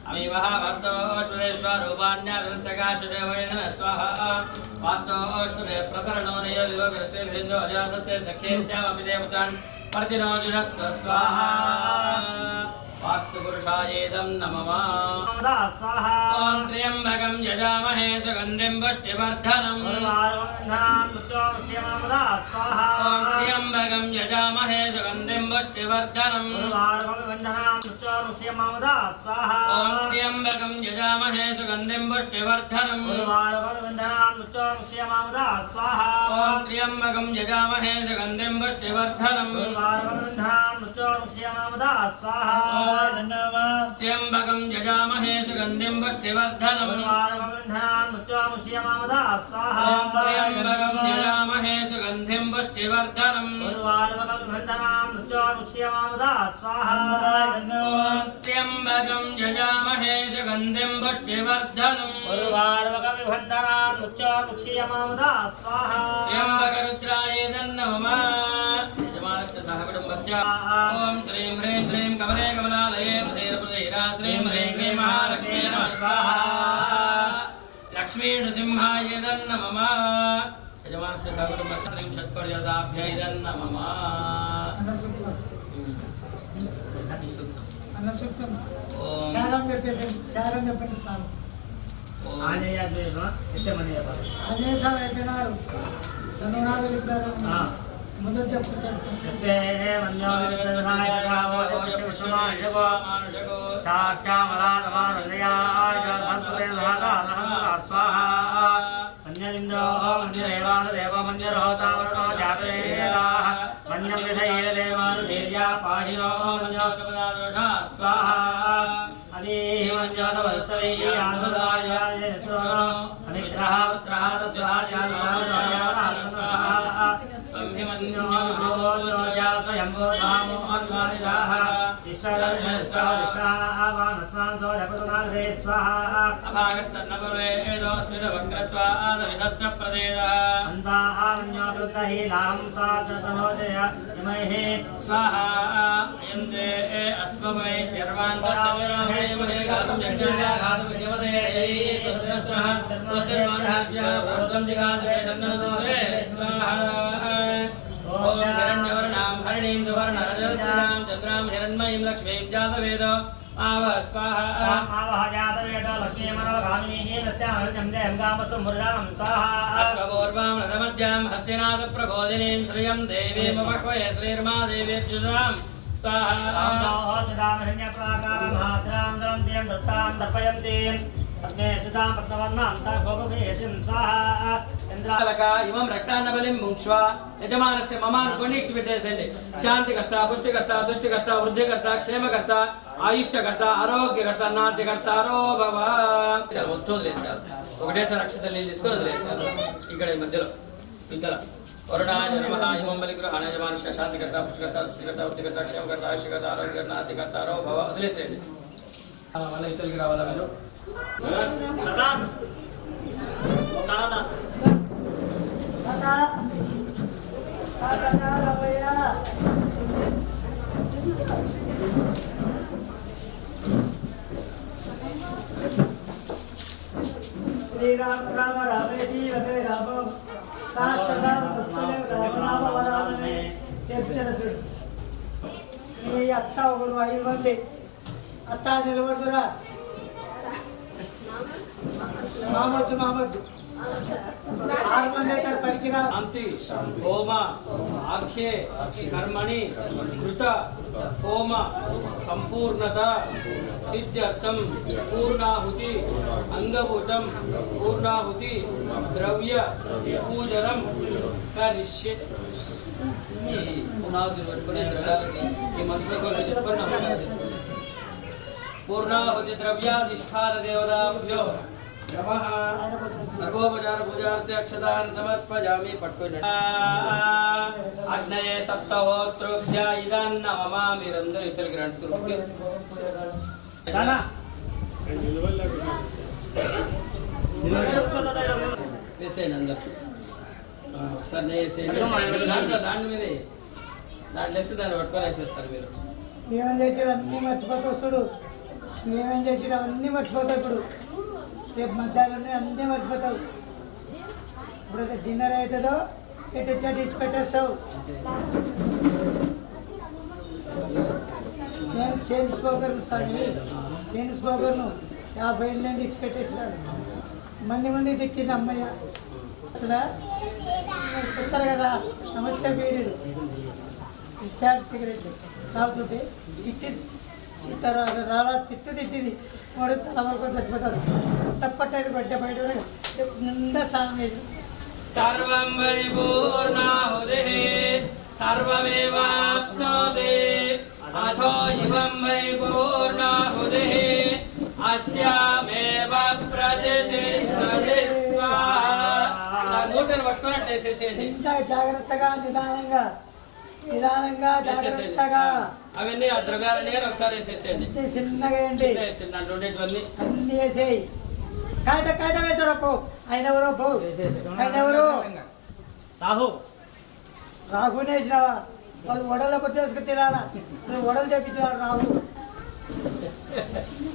अमीवः वास्तो अश्वदेश्वरूपाण्या विदंसकाशदेवयेन स्वाहा वास्तो अश्वदे प्रकरणो नियोजितो विरस्ते भिरिन्दो अजातस्ते सख्ये स्यामपि देवतान् प्रतिनोजुरस्त स्वाहा वास्तु पुरुषायेदं नमः ॐ त्र्यम्बकं यजामहे सुगन्धिं पुष्टिवर्धनम् ॐ त्र्यम्बकं यजामहे सुगन्धिं पुष्टिवर्धनम् ॐ त्र्यम्बकं यजामहे सुगन्धिं पुष्टिवर्धनम् ॐ त्र्यम्बकं यजामहे सुगन्धिं पुष्टिवर्धनम् त्र्यम्बकं यजामहे सुगन्धिं पुष्टिवर्धनम् त्र्यम्बकं यजामहे सुगन्धिं पुष्टिवर्धनम् त्र्यम्बकं यजामहे सुगन्धिं पुष्टिवर्धनम् त्र्यम्बकरुद्राय नमः यजमानस्य सहकुटुम्बस्य ॐ श्रीं ह्रीं श्रीं कमले कमलालये प्रसेदप्रसेदा श्रीं ह्रीं क्लीं महालक्ष्मी नमः स्वाहा लक्ष्मी नृसिंहाय नमः यजमानस्य सहकुटुम्बस्य त्रिंशत्पर्यन्ताभ्यै नमः ముందు చెప్పు మన్యలింద్రో మన్యదేవాదేవ మన్యరోతావరుణో జాతవేదాః మన్యం విధైర్యదేవాను వీర్యా పాహినో మన్యోతపదాదోషా స్వాహా అదీహి మన్యోతపదస్తవై ఆనుదాయ యత్రోనో అనిగ్రహ పుత్రః తస్యాజాతః స్వాహా ओम हिरण्यवर्णां हरिणीं सुवर्णरजस्यां चन्द्रां हिरण्मयीं लक्ष्मीं जातवेदो आवः स्वाहा आवः जातवेदो लक्ष्मीमनवगामिनीः तस्यां हरिणं जयं गामसु मुर्गां स्वाहा अश्वपूर्वां रथमध्यां हस्तिनाथप्रबोधिनीं श्रियं देवीमुपह्वये श्रीर्मा देवीर्जुषां स्वाहा नमोऽस्तुतां हिरण्यप्राकारमहाद्रां दरन्तीं दत्तां दर्पयन्तीं तस्मै सुतां प्रतवर्णां तर्भोगभेषिं स्वाहा इमं रक्तान्नबलिं मुङ्क्ष्वा यजमानस्य ममानुकोनि इच्छिपेटेसेंडि शान्तिकर्ता पुष्टिकर्ता तुष्टिकर्ता वृद्धिकर्ता क्षेमकर्ता आयुष्यकर्ता आरोग्यकर्ता नाट्यकर्ता रो भव మొత్తం వదిలేశారు ఒకటేసారి అక్షతలు తీసుకొని వదిలేశారు ఇక్కడ ఈ మధ్యలో ఇతర వరుణాయ నమః ఇమం బలిగ్రహాణ యజమానస్య శాంతికర్త పుష్టికర్త తుష్టికర్త వృద్ధికర్త క్షేమకర్త ఆయుష్యకర్త ఆరోగ్యకర్త నాట్యకర్త రో భవ వదిలేసేయండి మళ్ళీ ఇతరులకి రావాలా మీరు श्री राम राम रामे जी रमे राम साक्षात राम वराम में चेप्चर सुर ये अत्ता ओगुन वाई बंदे अत्ता निलबडुरा मामद मामद शांति होम आख्ये कर्मणि कृत होम संपूर्णता सिद्ध्यर्थम पूर्णाहुति अंगभूतम पूर्णाहुति द्रव्य पूजनम करिष्ये पुनाहुति पట్టుకొని ద్రవ్యాలకి ఈ మనసులో చెప్పుకొని పూర్ణాహుతి ద్రవ్యాధిష్ఠాన దేవతాభ్యో సర్వోపచార పూజార్థి అక్షతాన్ సమర్పయామి. పట్టుకోండి. అగ్నయే సప్తహోత్రోభ్య ఇదన్న మమా. మీరందరూ ఇతరులకి రండి. వేసేయండి అందరు ఒకసారి వేసేయండి. దాని మీదే దాంట్లో వేస్తే దాన్ని పట్టుకొని వేసేస్తారు మీరు. ఏమేం చేసాడు అన్నీ మర్చిపోతావు చూడు. ఏమేం చేసాడు అవన్నీ మర్చిపోతావు. ఇప్పుడు రేపు మధ్యాహ్నం అన్నీ మర్చిపోతావు. ఇప్పుడు డిన్నర్ అవుతుందో ఎటు వచ్చి ఇచ్చి పెట్టేస్తావు. నేను చేయించుకోగలను స్వామి, చేయించుకోగలను. 50 ఏళ్ళ నుండి ఇచ్చి పెట్టేసినాడు. మంది తెచ్చింది అమ్మయ్య. అసలు చెప్తారు కదా నమస్తే బీడీలు స్టాంప్ సిగరెట్ తాగుతుంటే తిట్టింది వాడు తల వరకు చచ్చిపోతాడు. తప్పట్టేది గడ్డ బయట నిండా స్నానం చేసి సర్వం వై పూర్ణాహుతి సర్వమేవాప్నోతి అథో ఇవం వై పూర్ణాహుతి అస్యామేవ ప్రతిష్ఠతి స్వాహా. మూటను పట్టుకున్నట్టు వేసేసేయండి. జాగ్రత్తగా నిదానంగా జాగ్రత్తగా అవన్నీ ఆ ద్రవ్యాలన్నీ ఒకసారి వేసేసేయండి. చిన్నగా వేయండి. అన్ని వేసేయి. కాగితం వేసారు పో. ఆయన ఎవరో పో. ఆయన ఎవరు రాహుని వేసినావా? వాళ్ళు వడలకు చేసుకుని తినాలా? నువ్వు వడలు చేపించినారు రాహు.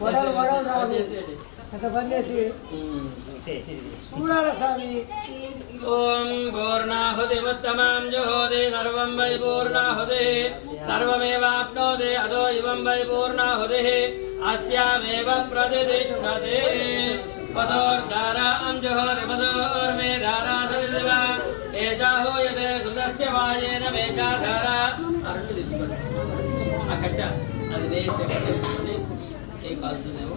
వడలు రాహు అంత పని చేసి చూడాలి స్వామి. ఓం పూర్ణాహుతిముత్తమాం జుహోతి సర్వం వై పూర్ణాహుతి సర్వమేవాప్నోతి అదో ఇవం వై పూర్ణాహుతి అస్యామేవ ప్రతిష్ఠతే. వసోర్ధారాం జుహోతి వసోర్మే ధారా సరిదివ ఏషా హూయతే ఘృతస్య వాయేన వేషాధారా. అరటి తీసుకోండి. ఆ కట్ట అది వేసి తీసుకొని ఏం కాల్స్తుందేమో.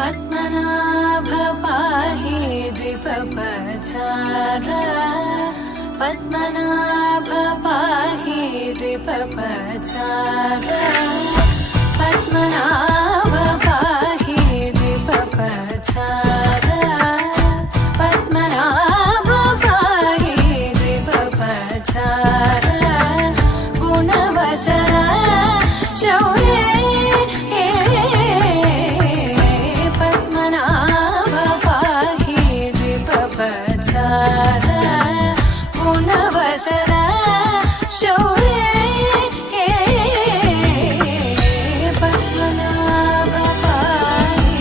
पद्मनाभ पाहि द्विपपचार पद्मनाभ पाहि द्विपपचार पद्मनाभ पाहि द्विपपचार पद्मनाभ पाहि द्विपपचार गुणवचन शौर्ये गुणवचन शौर्ये पद्मनाभ पाहि.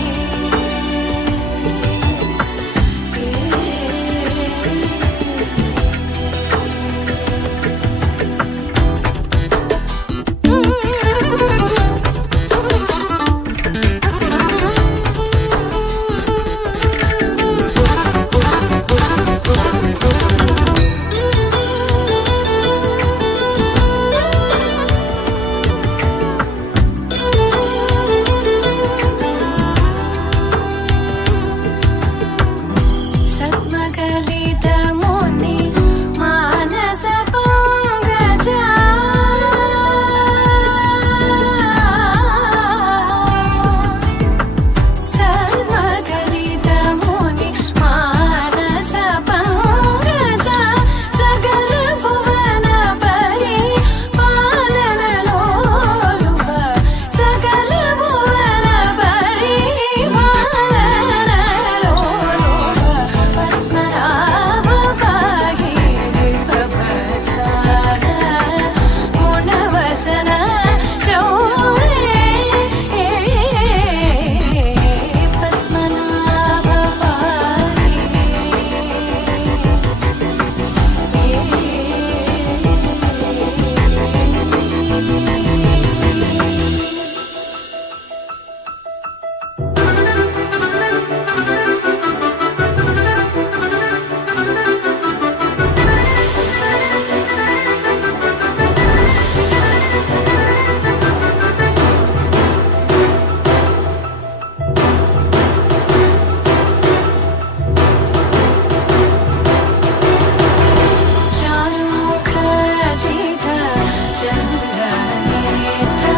जित चन्द्रनेत्र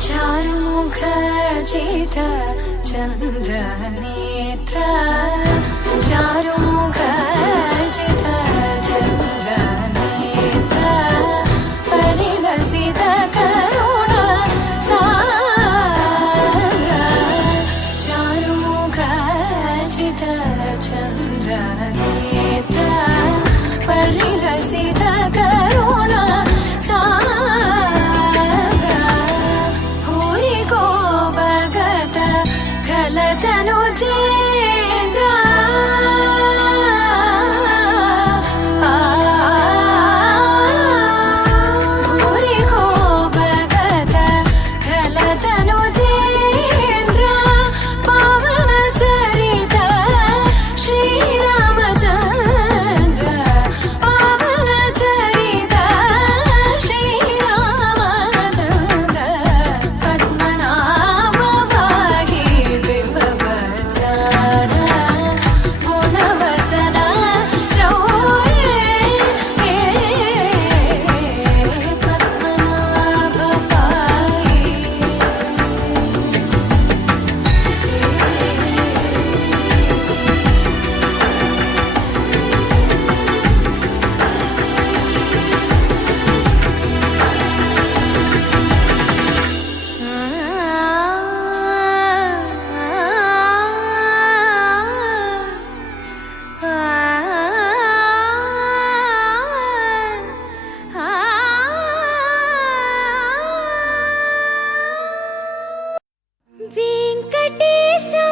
चारुमुख जित चन्द्रनेत्र चारुमुख जित चन्द्रनेत्र परिलसित करुण सागर चारुमुख जित चन्द्रनेत्र परिलसित करुण सागर भूरि को भगत गलतनु चेन्द्र भूरि को भगत गलतनु चेन्द्र पवन चरित श्रीरामचन्द्र पवन चरित श्रीरामचन्द्र पद्मनाभ पाहि द्विभवत्सर गुणवसन शौर्ये पद्मनाभ पाहि వెంకటేశా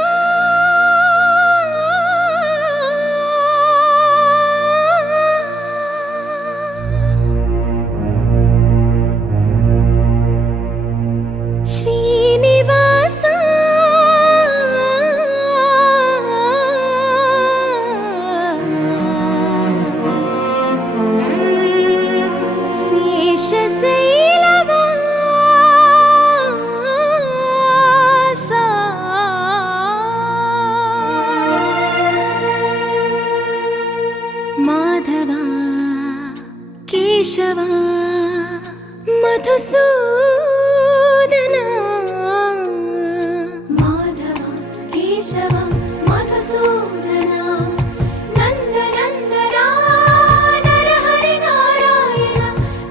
శ్రీనివాస శేషశైలవాస మాధవ కేశవ మధుసూదన మాధవ కేశవ మధుసూదన నందనందన నరహరి నారాయణ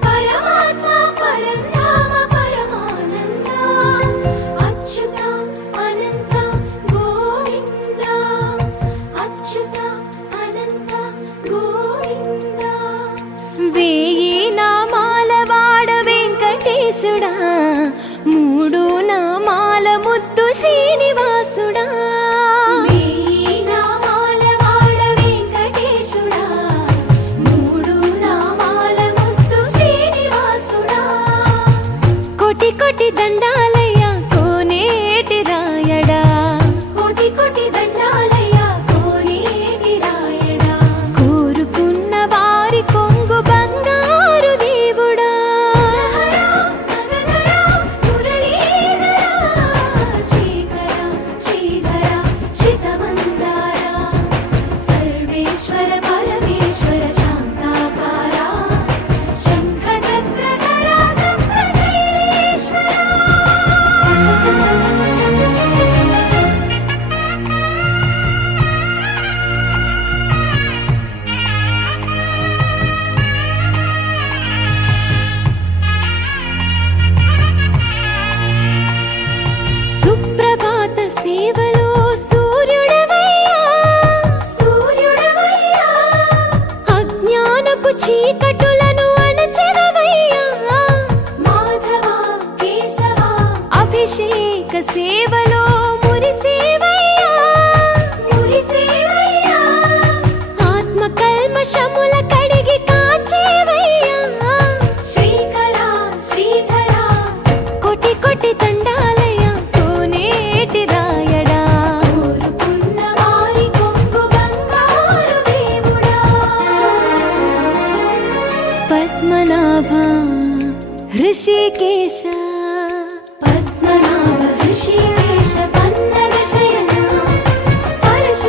పరమాత్మ పరంధామ పరమానంద అచ్యుత అనంత గోవింద అచ్యుత అనంత గోవింద వేయి నామాల వాడ వెంకటేశుడా మూడు నామాల ముద్దు శ్రీనివాసుడా వేయి నామాల వాడ వెంకటేశుడా మూడు నామాల ముద్దు శ్రీనివాసుడా కోటి కోటి దండాలయ్య కోనేటి రాయడా కోటి కోటి దండాలయ్య కోనేటి రాయడా కోరుకున్న వారి కొంగు బంగారు దేవుడా శ్రీకర శ్రీధర శ్రితమందార సర్వేశ్వర పరమేశ్వర శాంతాకార శంఖ చక్రధర సప్తశైలేశ్వర సుప్రభాత సేవలో సూర్యుడవయ్యా సూర్యుడవయ్యా అజ్ఞానపు చీకటులను అణచెదవయ్యా మాధవ కేశవ అభిషేక సేవలో మురిసేవయ్యా మురిసేవయ్యా ఆత్మ కల్మషముల కడిగి కాచేవయ్యా శ్రీకర శ్రీధర కోటి కోటి దండాలయ కోనేటి రాయడా కోరుకున్న వారి కొంగు బంగారు దేవుడా పద్మనాభ హృషికేశ పద్మనాభ హృషికేశ పన్నగ శయన పరశ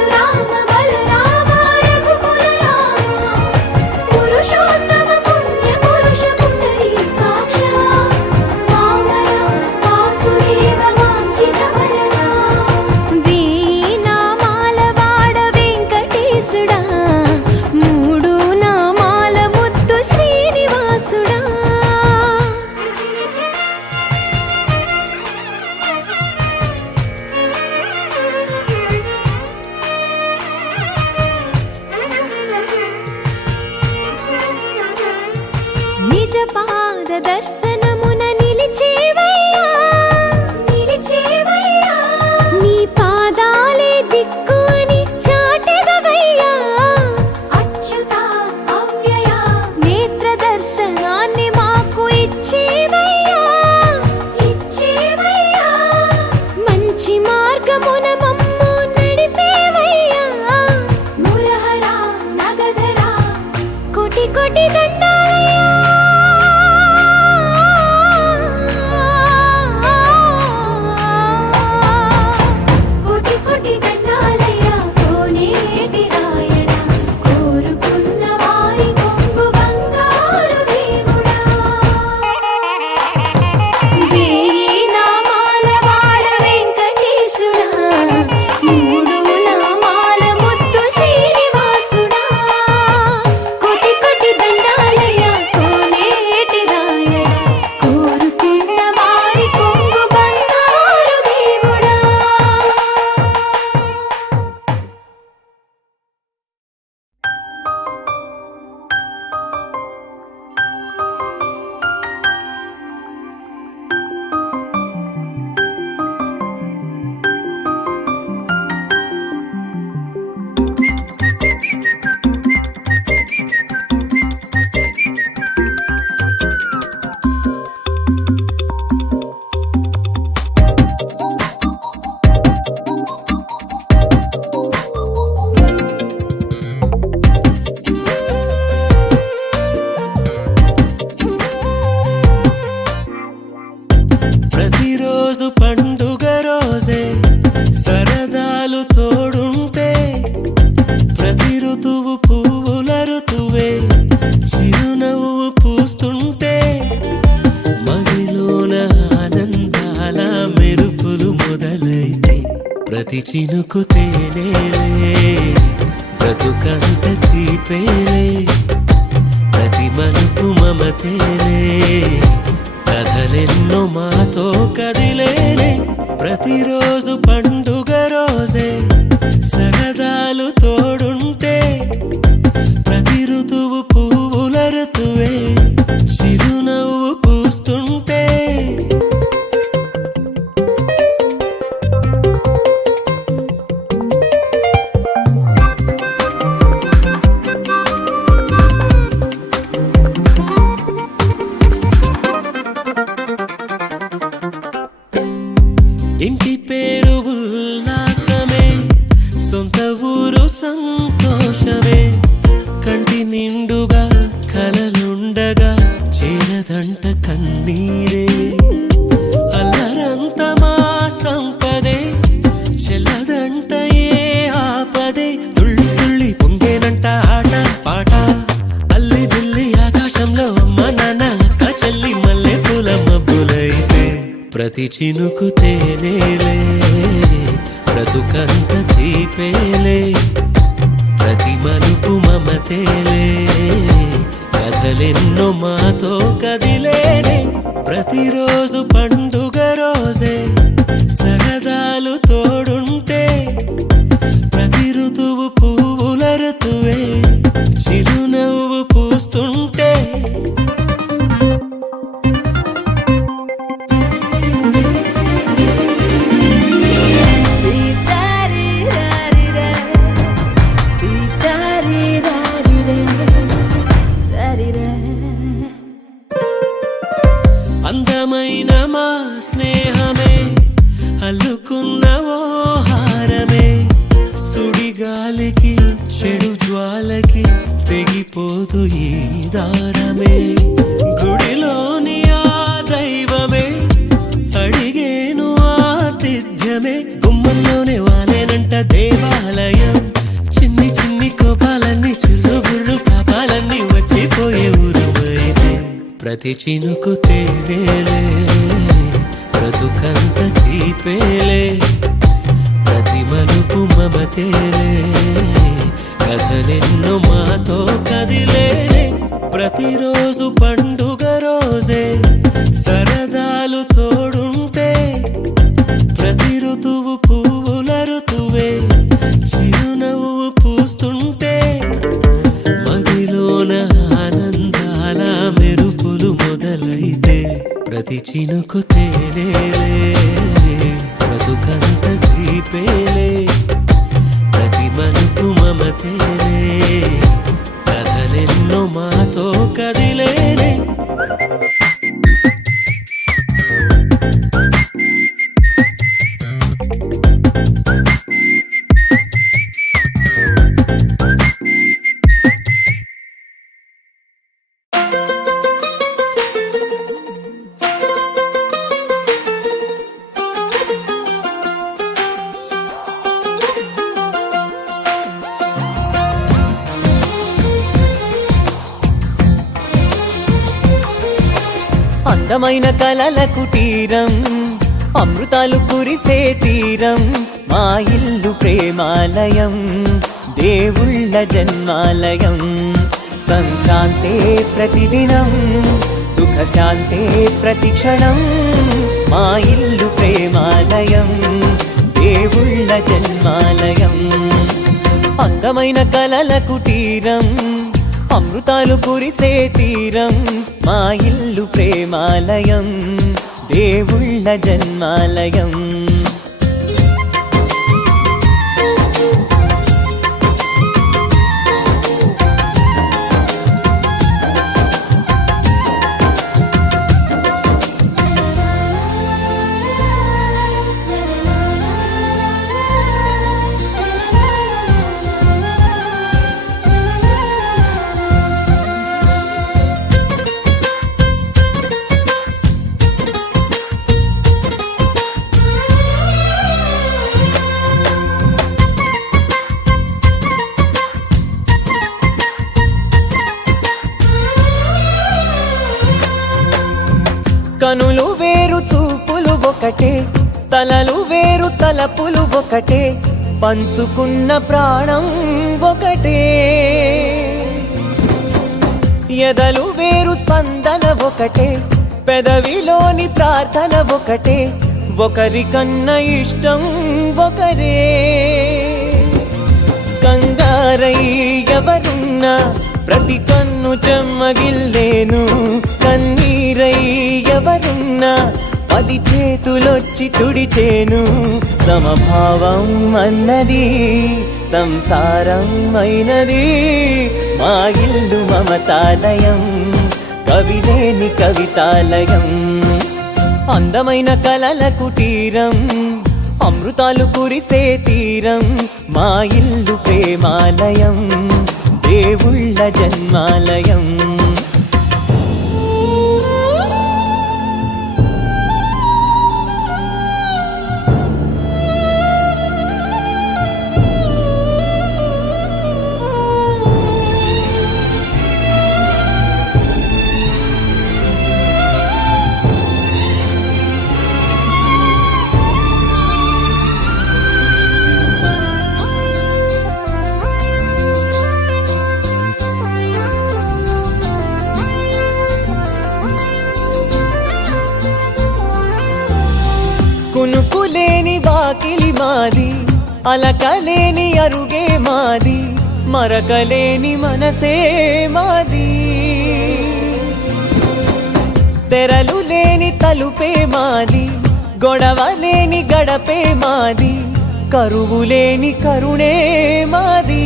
చినుకు తేనేలే బ్రతుకంత తీపేలే ప్రతి మలుపు మమతేలే కథలెన్నో మాతో కదిలేలే ప్రతిరోజు పండుగ రోజే సరదాలు తోడుంటే ప్రతి ఋతువు పువ్వుల ఋతువే చిరునవ్వు పూస్తుంటే ఇంటి పేరు ఉల్లాసమే సొంత ఊరు సంతోషమే కంటి నిండుగా కలలుండగా చేరదంట కన్నీరే అల్లరంత మా సంపదే చెల్లదంట ఏ ఆపదే తుళ్ళి తుళ్ళి పొంగేనంట ఆట పాట అల్లి బిల్లి ఆకాశంలో అమ్మ నాన్న అక్క చెల్లి మల్లె పూల మబ్బులైతే ప్రతి చినుకు తేనేలే బ్రతుకంత తీపేలే ప్రతి మలుపు మమతేలే కథలెన్నో మాతో కదిలేనే ప్రతిరోజు పండుగ రోజే సరదాలు తోడుంటే ప్రతి ఋతువు పువ్వుల ఋతువే చిరునవ్వు పూస్తుంటే అందమైన మా స్నేహమే అల్లుకున్న ఓ హారమే సుడిగాలికి చెడు జ్వాలకి తెగిపోదు ఈ దారమే గుడిలోని ఆ దైవమే అడిగేను ఆతిథ్యమే గుమ్మంలోనే వాలేనంట దేవాలయం చిన్ని చిన్ని కోపాలన్నీ చిర్రు బుర్రు పాపాలన్నీ వచ్చిపోయే ఊరుమైతే ప్రతి చినుకు తేనేలే బ్రతుకంత తీపేలే ప్రతి మలుపు మమతేలే కథలెన్నో మాతో కదిలేనే ప్రతిరోజు పండుగ రోజే సరదాలు తోడుంటే ప్రతి ఋతువు పువ్వుల ఋతువే చిరునవ్వు పూస్తుంటే మదిలోన ఆనందాల మెరుపులు మొదలైతే ప్రతి చినుకు తేనేలే బ్రతుకంత తీపేలే ప్రతి మలుపు మమతేలే కథలెన్నో మాతో కదిలేనే అందమైన కలల కుటీరం అమృతాలు కురిసే తీరం మా ఇల్లు ప్రేమాలయం దేవుళ్ళ జన్మాలయం సంక్రాంతే ప్రతిదినం సుఖశాంతే ప్రతిక్షణం మా ఇల్లు ప్రేమాలయం దేవుళ్ళ జన్మాలయం అందమైన కలల కుటీరం అమృతాలు కురిసే తీరం మా ఇల్లు ప్రేమాలయం దేవుళ్ళ జన్మాలయం కనులు వేరు చూపులు ఒకటే తలలు వేరు తలపులు ఒకటే, పంచుకున్న ప్రాణం ఒకటే. ఎదలు వేరు స్పందన ఒకటే, పెదవిలోని ప్రార్థన ఒకటే, ఒకరికన్నా ఇష్టం ఒకరే. కంగారై ఎవరున్నా ప్రతి కన్ను చెమ్మగిల్లేను, కన్నీరై ఎవరున్నా 10 చేతులొచ్చి తుడిచేను. సమభావం అన్నది సంసారం అయినది, మా ఇల్లు మమతాలయం, కవిలేని కవితాలయం. అందమైన కలల కుటీరం, అమృతాలు కురిసే తీరం, మా ఇల్లు ప్రేమాలయం, దేవుళ్ళ జన్మాలయం. కునుకులేని వాకిలి మాది, అలకలేని అరుగే మాది, మరకలేని మనసే మాది. తెరలు లేని తలుపే మాది, గొడవలేని గడపే మాది, కరువులేని కరుణే మాది.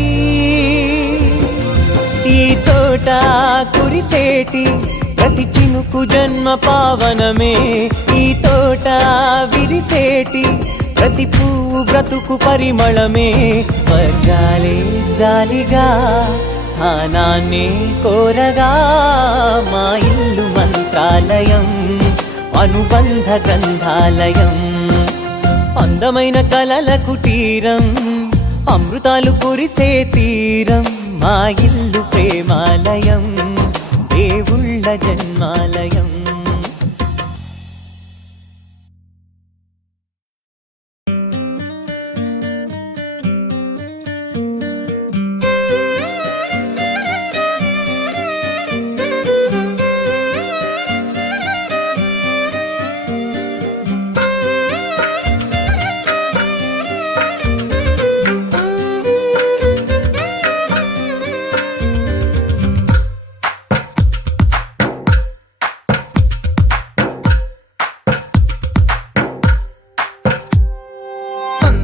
ఈ చోట కురిసేటి ప్రతి చినుకు జన్మ పావనమే, ఈ తోట విరిసేటి ప్రతి పువ్వు బ్రతుకు పరిమళమే. స్వర్గాలే జాలిగా స్థానాన్ని కోరగా, మా ఇల్లు మంత్రాలయం, అనుబంధ గ్రంథాలయం. అందమైన కలల కుటీరం, అమృతాలు కురిసే తీరం, మా ఇల్లు ప్రేమాలయం, దేవుళ్ళ జన్మాలయం.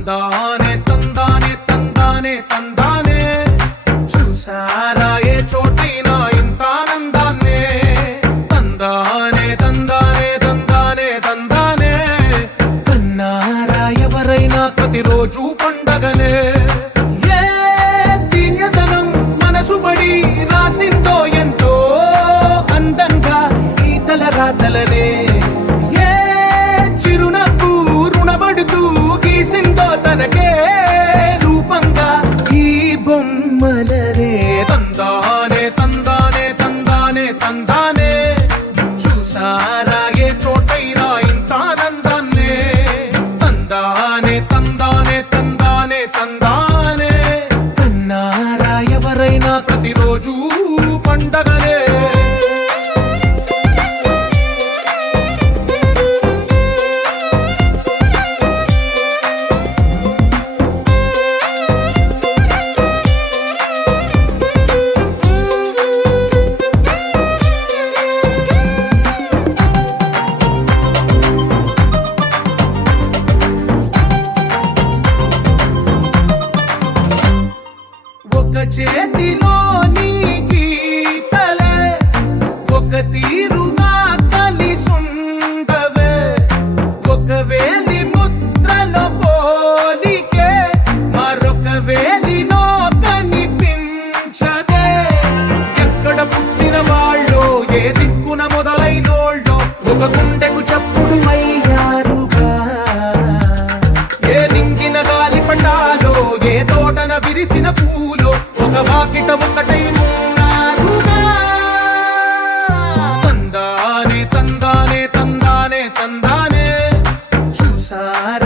తందానే తందానే తందానే తందానే, చూసారా ఏ చోటైనా ఇంత ఆనందాన్నే. తందానే తందానే తందానే తందానే, కన్నారా ఎవరైనా ప్రతిరోజు పండగనే. ఏ తీయదనం మనసు పడి రాసిందో ఎంతో అందంగా ఈ తలరాతలనే. ఏ చిరునవ్వు రుణపడుతూ గీసిందో తనకే రూపంగా ఈ బొమ్మలనే. తందానే తందానే తందానే తందానే, చూసారా ఏ చోటైనా ఇంత ఆనందాన్నే. తందానే తందానే తందానే తందానే, కన్నారా ఎవరైనా ప్రతిరోజు పండగనే. ఒక చేతిలో నీ గీతలే, ఒక తీరుగా కలిసుండవే, ఒక వేలి ముద్రల పోలికే మరొక వేలిలో కనిపించదే. ఎక్కడ పుట్టిన వాళ్ళో ఏ దిక్కున మొదలైనోళ్ళో ఒక గుండెకు చప్పుడు అయ్యారుగా. ఏ నింగిన గాలి పటాలో ఏ తోటన విరిసిన పూలో ఒక వాకిట ఒకటై ఉన్నారుగా. తందానే తందానే తందానే తందానే, చూసారా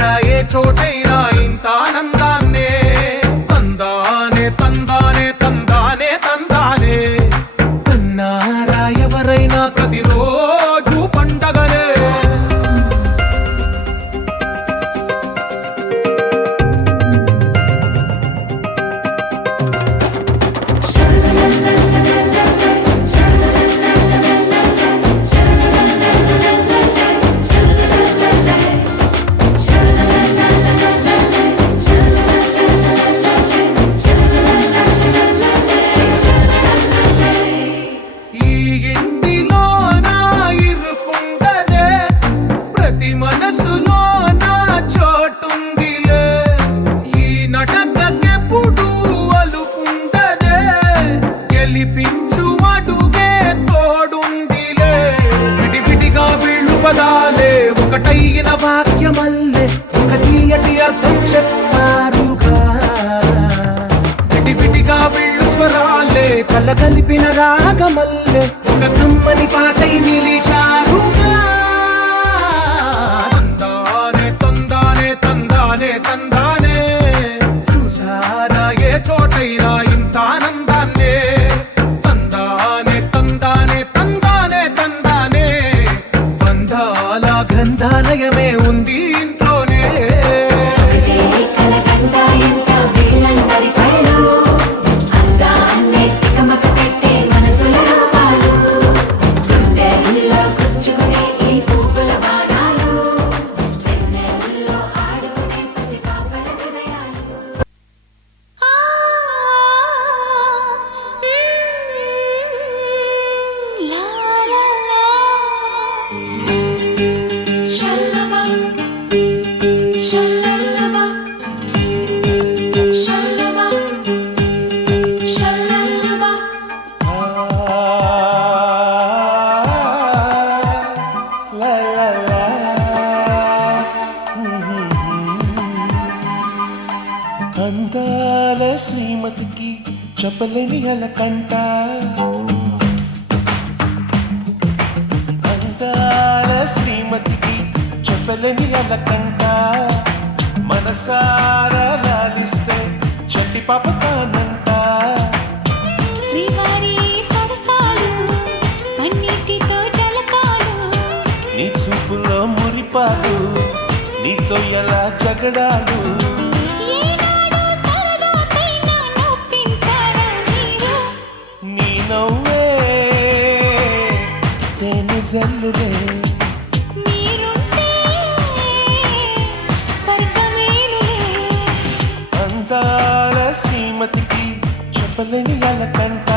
విడివిడిగా వెళ్ళు స్వరాలే కల కలిపిన రాగమల్లే ఒక కమ్మని పాటై నిలిచారుగా తందానే తందానే తందానే తందానే చూసారా ఏ చోటైనా ఇంత ఆనందాన్నే తందానే తందానే తందానే తందానే బంధాల గంధాలయమే ఉంది ఇంట్లోనే అందాల శ్రీమతికి చెప్పలేని అలకంట అందాల శ్రీమతికి చెప్పలేని అలకంట మనసారా లాలిస్తే చెట్టి పాప తానంట శ్రీవారి సరసాలు అన్నిటితో జలకాలు నీ చూపులో మురిపాలు నీతో ఎలా జగడాలు నీ నవ్వే తేనె జల్లులే అందాల శ్రీమతికి చెప్పలేని అలకంట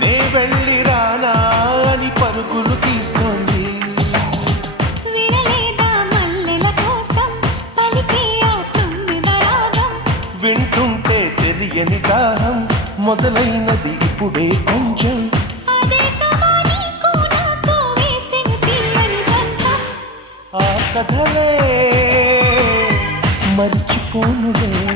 నే వెళ్ళి రానా అని పరుగులు తీస్తోంది వింటుంటే తెలియని దాహం మొదలైనది ఇప్పుడే కొంచెం ఆ కథలే మర్చిపోనులే